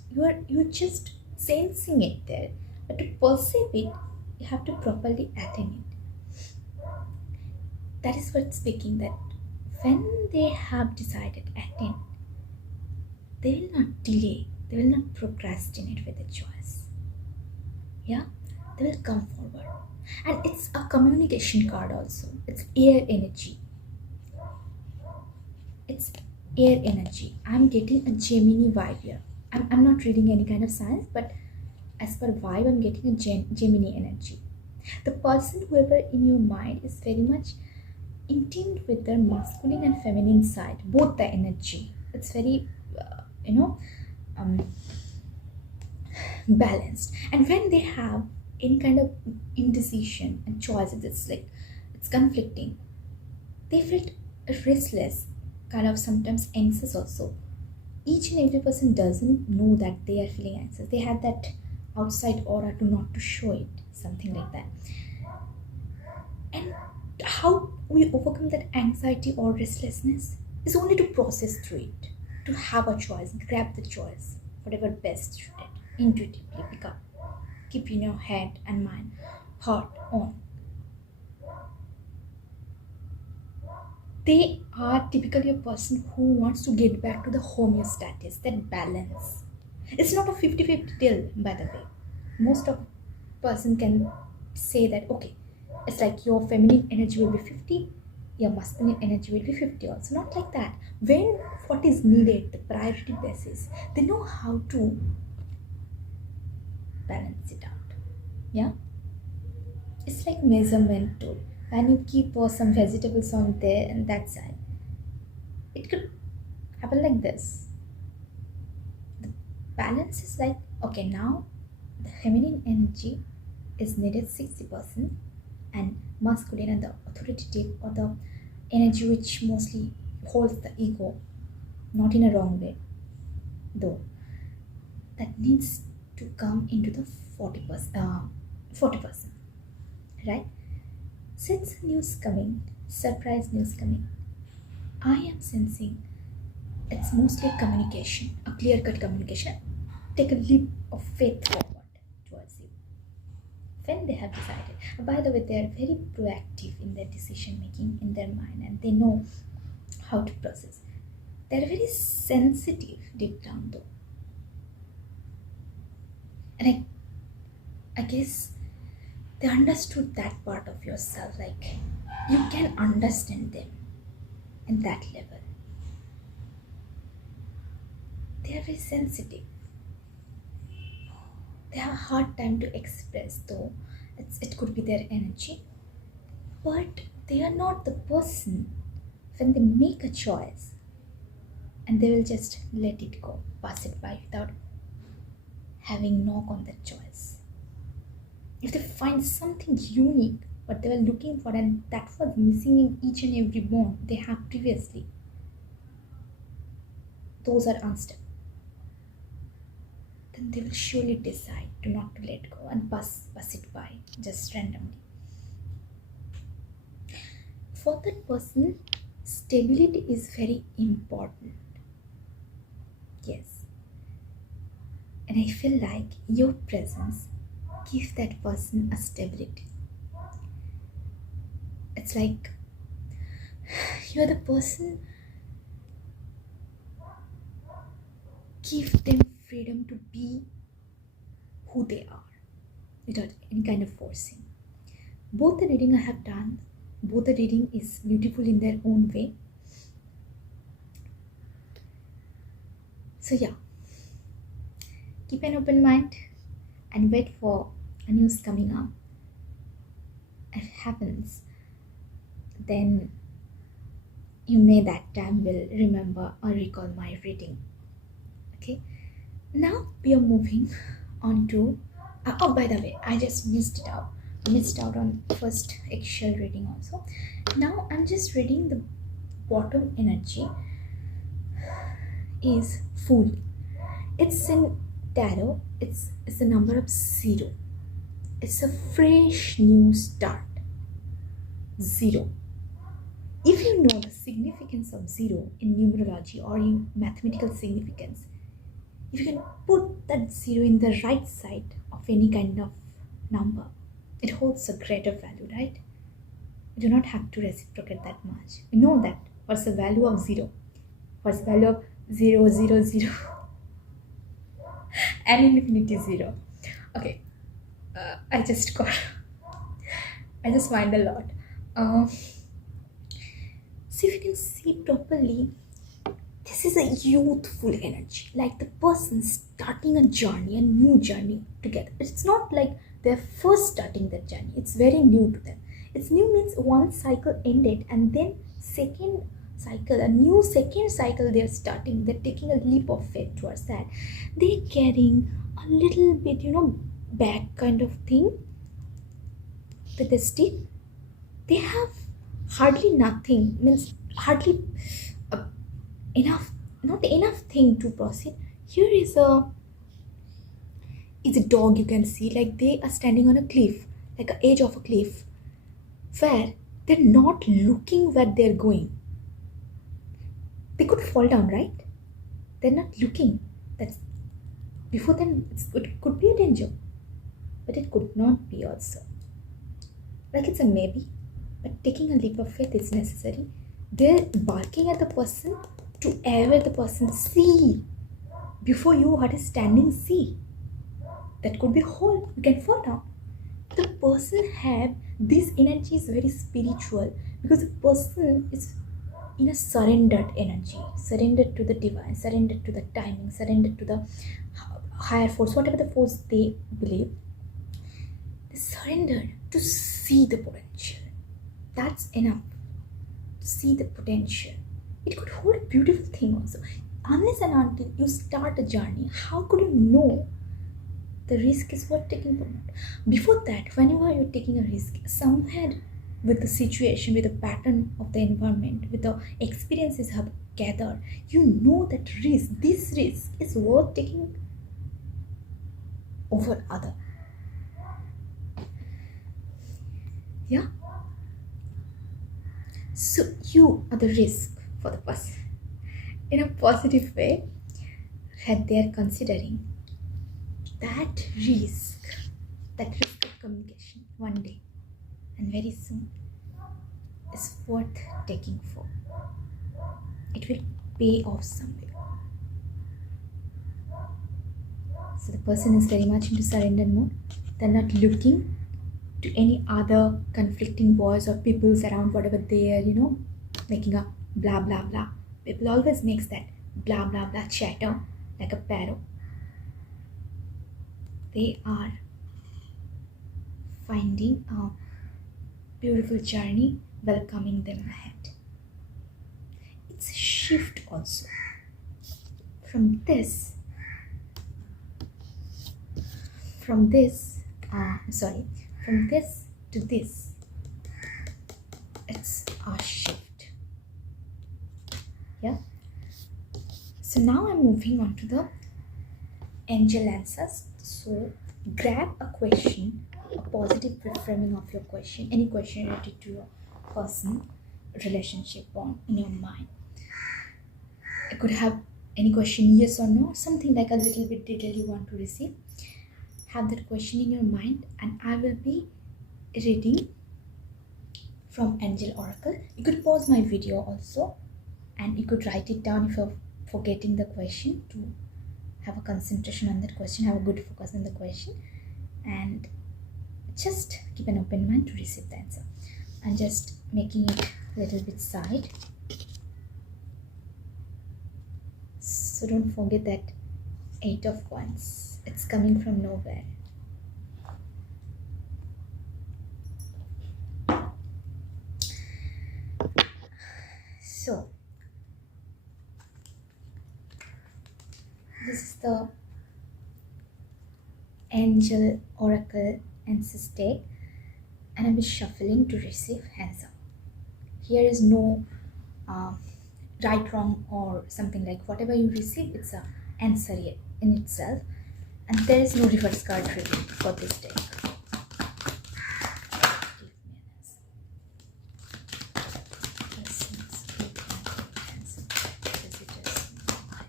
You're just sensing it there. But to perceive it, you have to properly attend it. That is what's speaking, that when they have decided attend, they will not delay, they will not procrastinate with the choice. Yeah, they will come forward. And it's a communication card also. It's air energy. It's air energy. I'm getting a Gemini vibe here. I'm not reading any kind of science, but as per vibe, I'm getting a Gemini energy. The person, whoever in your mind, is very much in tune with their masculine and feminine side, both the energy. It's very, balanced. And when they have any kind of indecision and choices, it's like it's conflicting. They felt restless, kind of sometimes anxious also. Each and every person doesn't know that they are feeling anxious. They have that outside aura to not to show it, something like that. And how we overcome that anxiety or restlessness is only to process through it, to have a choice, grab the choice, whatever best suited, intuitively pick up, keep in your head and mind, heart on. They are typically a person who wants to get back to the homeostasis, that balance. It's not a 50-50 deal, by the way. Most of person can say that, okay, it's like your feminine energy will be 50, your masculine energy will be 50 also. Not like that. When what is needed, the priority basis, they know how to balance it out. Yeah? It's like measurement tool. When you keep some vegetables on there and that side, it could happen like this. The balance is like, okay, now the feminine energy is needed 60%, and masculine and the authoritative or the energy which mostly holds the ego, not in a wrong way though, that needs to come into the 40%, 40%, right? Since news coming, surprise news coming, I am sensing it's mostly communication, a clear cut communication. Take a leap of faith forward towards you. When they have decided, by the way, they are very proactive in their decision making in their mind, and they know how to process. They are very sensitive deep down though. And I guess they understood that part of yourself, like you can understand them in that level. They are very sensitive. They have a hard time to express though. It could be their energy, but they are not the person when they make a choice and they will just let it go, pass it by without having knock on that choice. If they find something unique what they were looking for and that was missing in each and every bond they have previously, those are unstuck, then they will surely decide to not to let go and pass it by just randomly. For that person, stability is very important. Yes. And I feel like your presence gives that person a stability. It's like you're the person, give them freedom to be who they are without any kind of forcing. Both the reading I have done, both the reading is beautiful in their own way. So yeah, keep an open mind and wait for a news coming up. If it happens, then you may that time will remember or recall my reading. Okay, now we are moving on to oh, by the way, I just missed out on first Eggshell reading also. Now I'm just reading the bottom energy is Fool. It's in tarot. It's the number of 0. It's a fresh new start. 0. If you know the significance of 0 in numerology or in mathematical significance, if you can put that 0 in the right side of any kind of number, it holds a greater value, right? You do not have to reciprocate that much. You know that. What's the value of 0? What's the value of 0, 0, 0? And infinity 0. Okay. I just mind a lot. See if you can see properly. This is a youthful energy, like the person starting a journey, a new journey together. It's not like they're first starting that journey. It's very new to them. It's new means one cycle ended and then second cycle, a new second cycle they're starting. They're taking a leap of faith towards that. They're carrying a little bit, bag kind of thing with a stick. They have hardly nothing, means hardly not enough thing to proceed. Here is a dog, you can see, like they are standing on a cliff, like an edge of a cliff, where they're not looking where they're going. They could fall down, right? They're not looking. That's before them. It could be a danger, but it could not be also. Like it's a maybe, but taking a leap of faith is necessary. They're barking at the person to ever the person see. Before you are standing, see. That could be a hole. You can fall down. The person have this energy is very spiritual because the person is in a surrendered energy, surrendered to the divine, surrendered to the timing, surrendered to the higher force, whatever the force they believe. They surrendered to see the potential. That's enough to see the potential. It could hold a beautiful thing also. Unless and until you start a journey, how could you know the risk is worth taking or not? Before that, whenever you're taking a risk, somewhere with the situation, with the pattern of the environment, with the experiences have gathered, you know that this risk is worth taking over other. Yeah. So you are the risk for the person in a positive way that they are considering that risk of communication one day and very soon is worth taking for. It will pay off somewhere. So the person is very much into surrender mode. They're not looking to any other conflicting voice or peoples around whatever they are, making a blah blah blah. People always makes that blah blah blah chatter like a parrot. They are finding a beautiful journey welcoming them ahead. It's a shift also from this to this. It's a shift. Yeah. So now I'm moving on to the angel answers. So grab a question, a positive reframing of your question, any question related to your person, relationship, bond in your mind. I could have any question, yes or no, something like a little bit detail you want to receive. Have that question in your mind, and I will be reading from Angel Oracle. You could pause my video also, and you could write it down if you're forgetting the question, to have a concentration on that question, have a good focus on the question, and just keep an open mind to receive the answer. I'm just making it a little bit side, so don't forget that 8 of Wands, it's coming from nowhere. So this is the Angel Oracle Answers deck, and I'll be shuffling to receive answer. Here is no right, wrong, or something like whatever you receive, it's a answer in itself, and there is no reverse card reading for this deck. Give me an answer. Persons, give me an answer. Visitors, mind.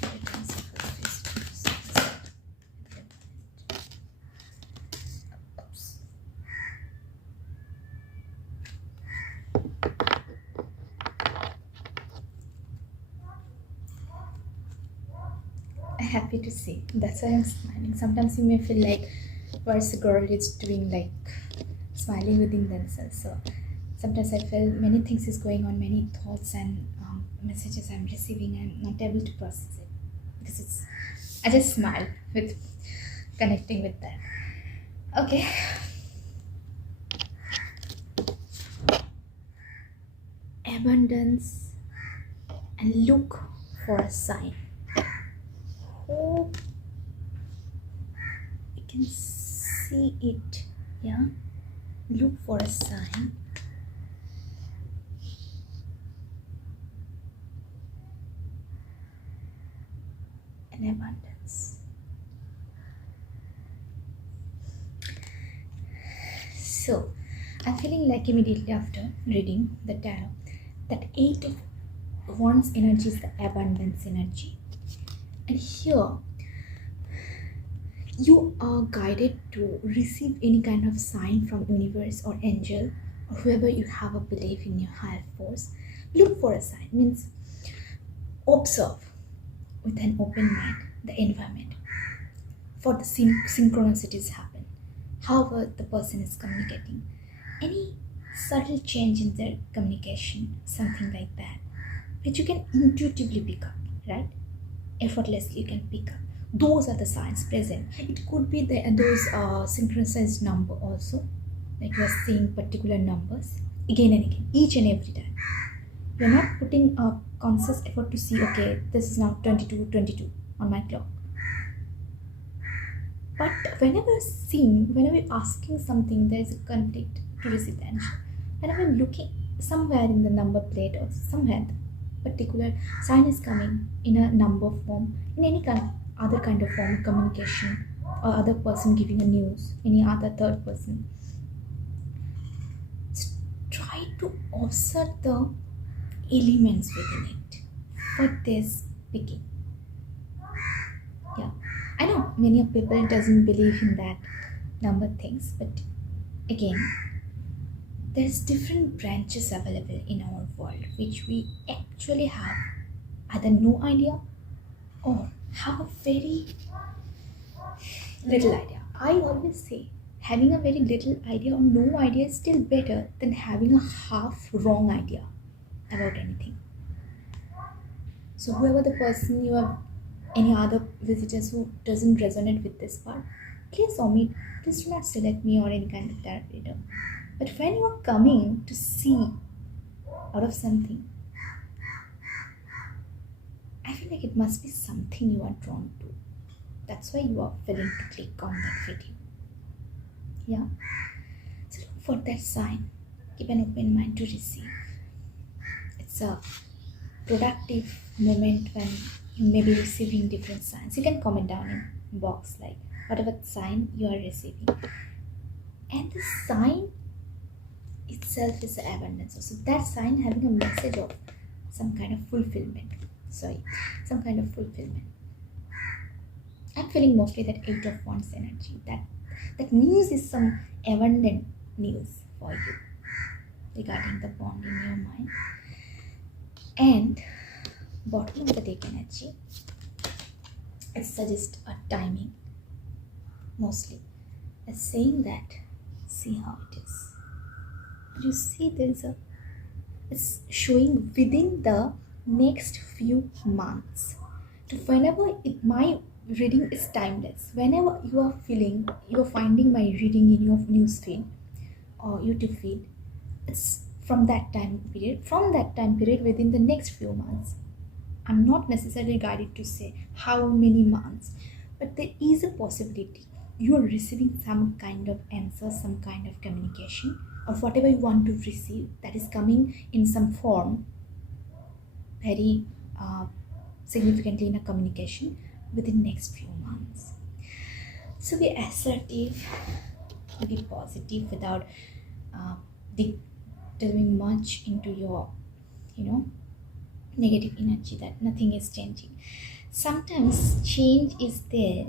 Give answer for the visitors. Oops. Happy to see. That's why I'm smiling. Sometimes you may feel like, where's the girl is doing like smiling within themselves. So sometimes I feel many things is going on, many thoughts and messages I'm receiving. I'm not able to process it because I just smile with connecting with that. Okay. Abundance and look for a sign. Hope you can see it. Yeah, look for a sign. And abundance. So I'm feeling like immediately after reading the tarot that 8 of Wands energy is the abundance energy. And here, You are guided to receive any kind of sign from universe or angel or whoever you have a belief in your higher force. Look for a sign, means observe with an open mind the environment for the synchronicities happen, however the person is communicating, any subtle change in their communication, something like that, which you can intuitively pick up, right? Effortlessly you can pick up. Those are the signs present. It could be those synchronized number also, like you are seeing particular numbers again and again, each and every time. You're not putting a conscious effort to see, okay, this is now 22:22 on my clock. But whenever you're asking something, there is a conflict to receive the answer. Whenever I'm looking somewhere in the number plate or somewhere, particular sign is coming in a number form, in any other kind of form of communication, or other person giving a news, any other third person. Try to observe the elements within it. What they're speaking. Yeah, I know many of people doesn't believe in that number things, but again, there's different branches available in our world which we actually have either no idea or have a very little idea. I always say having a very little idea or no idea is still better than having a half wrong idea about anything. So whoever the person you have, any other visitors who doesn't resonate with this part, please omit, please do not select me or any kind of tarot reader. But when you are coming to see out of something, I feel like it must be something you are drawn to. That's why you are willing to click on that video. Yeah. So look for that sign. Keep an open mind to receive. It's a productive moment when you may be receiving different signs. You can comment down in box like whatever sign you are receiving. And the sign itself is abundance. So that sign having a message of some kind of fulfillment. Some kind of fulfillment. I'm feeling mostly that 8 of Wands energy. That news is some abundant news for you regarding the bond in your mind. And bottom of the deck energy, it suggests a timing mostly. It's saying that see how it is. You see it's showing within the next few months. So whenever my reading is timeless, whenever you are finding my reading in your newsfeed or YouTube feed, it's from that time period within the next few months. I'm not necessarily guided to say how many months, but there is a possibility you are receiving some kind of answer, some kind of communication, or whatever you want to receive that is coming in some form very significantly in a communication within next few months. So be assertive, be positive without delving much into your negative energy that nothing is changing. Sometimes change is there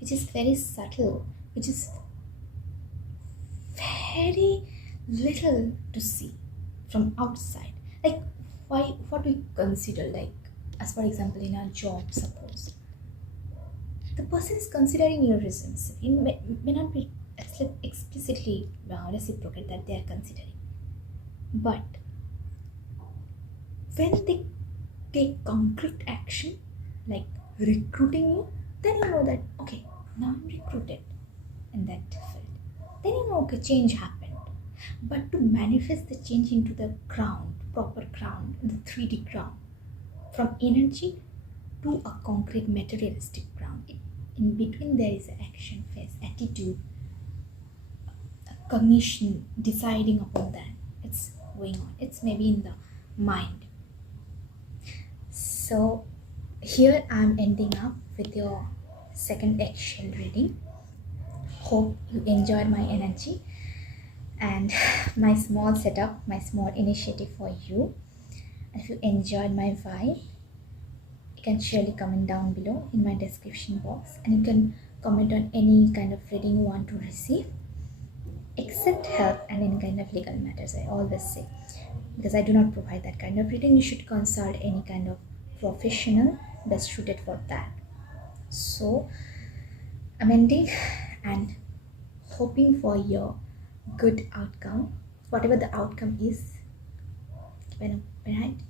which is very subtle, which is very little to see from outside. Like what we consider, like as for example in a job, suppose the person is considering your reasons. It may not be explicitly reciprocate that they are considering, but when they take concrete action like recruiting you, then you know that okay, now I'm recruited in that field. Then you know okay, change happened. But to manifest the change into the ground, proper ground, the 3D ground, from energy to a concrete materialistic ground, in between there is an action phase, attitude, cognition, deciding upon that. It's going on. It's maybe in the mind. So here I'm ending up with your second Eggshell reading. Hope you enjoyed my energy and my small setup, my small initiative for you. And if you enjoyed my vibe, you can surely comment down below in my description box, and you can comment on any kind of reading you want to receive. Accept help and any kind of legal matters, I always say, because I do not provide that kind of reading. You should consult any kind of professional best suited for that. So I'm ending and hoping for your good outcome, whatever the outcome is. When I'm behind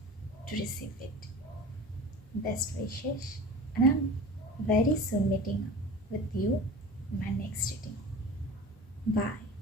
to receive it. Best wishes, and I'm very soon meeting with you in my next reading. Bye.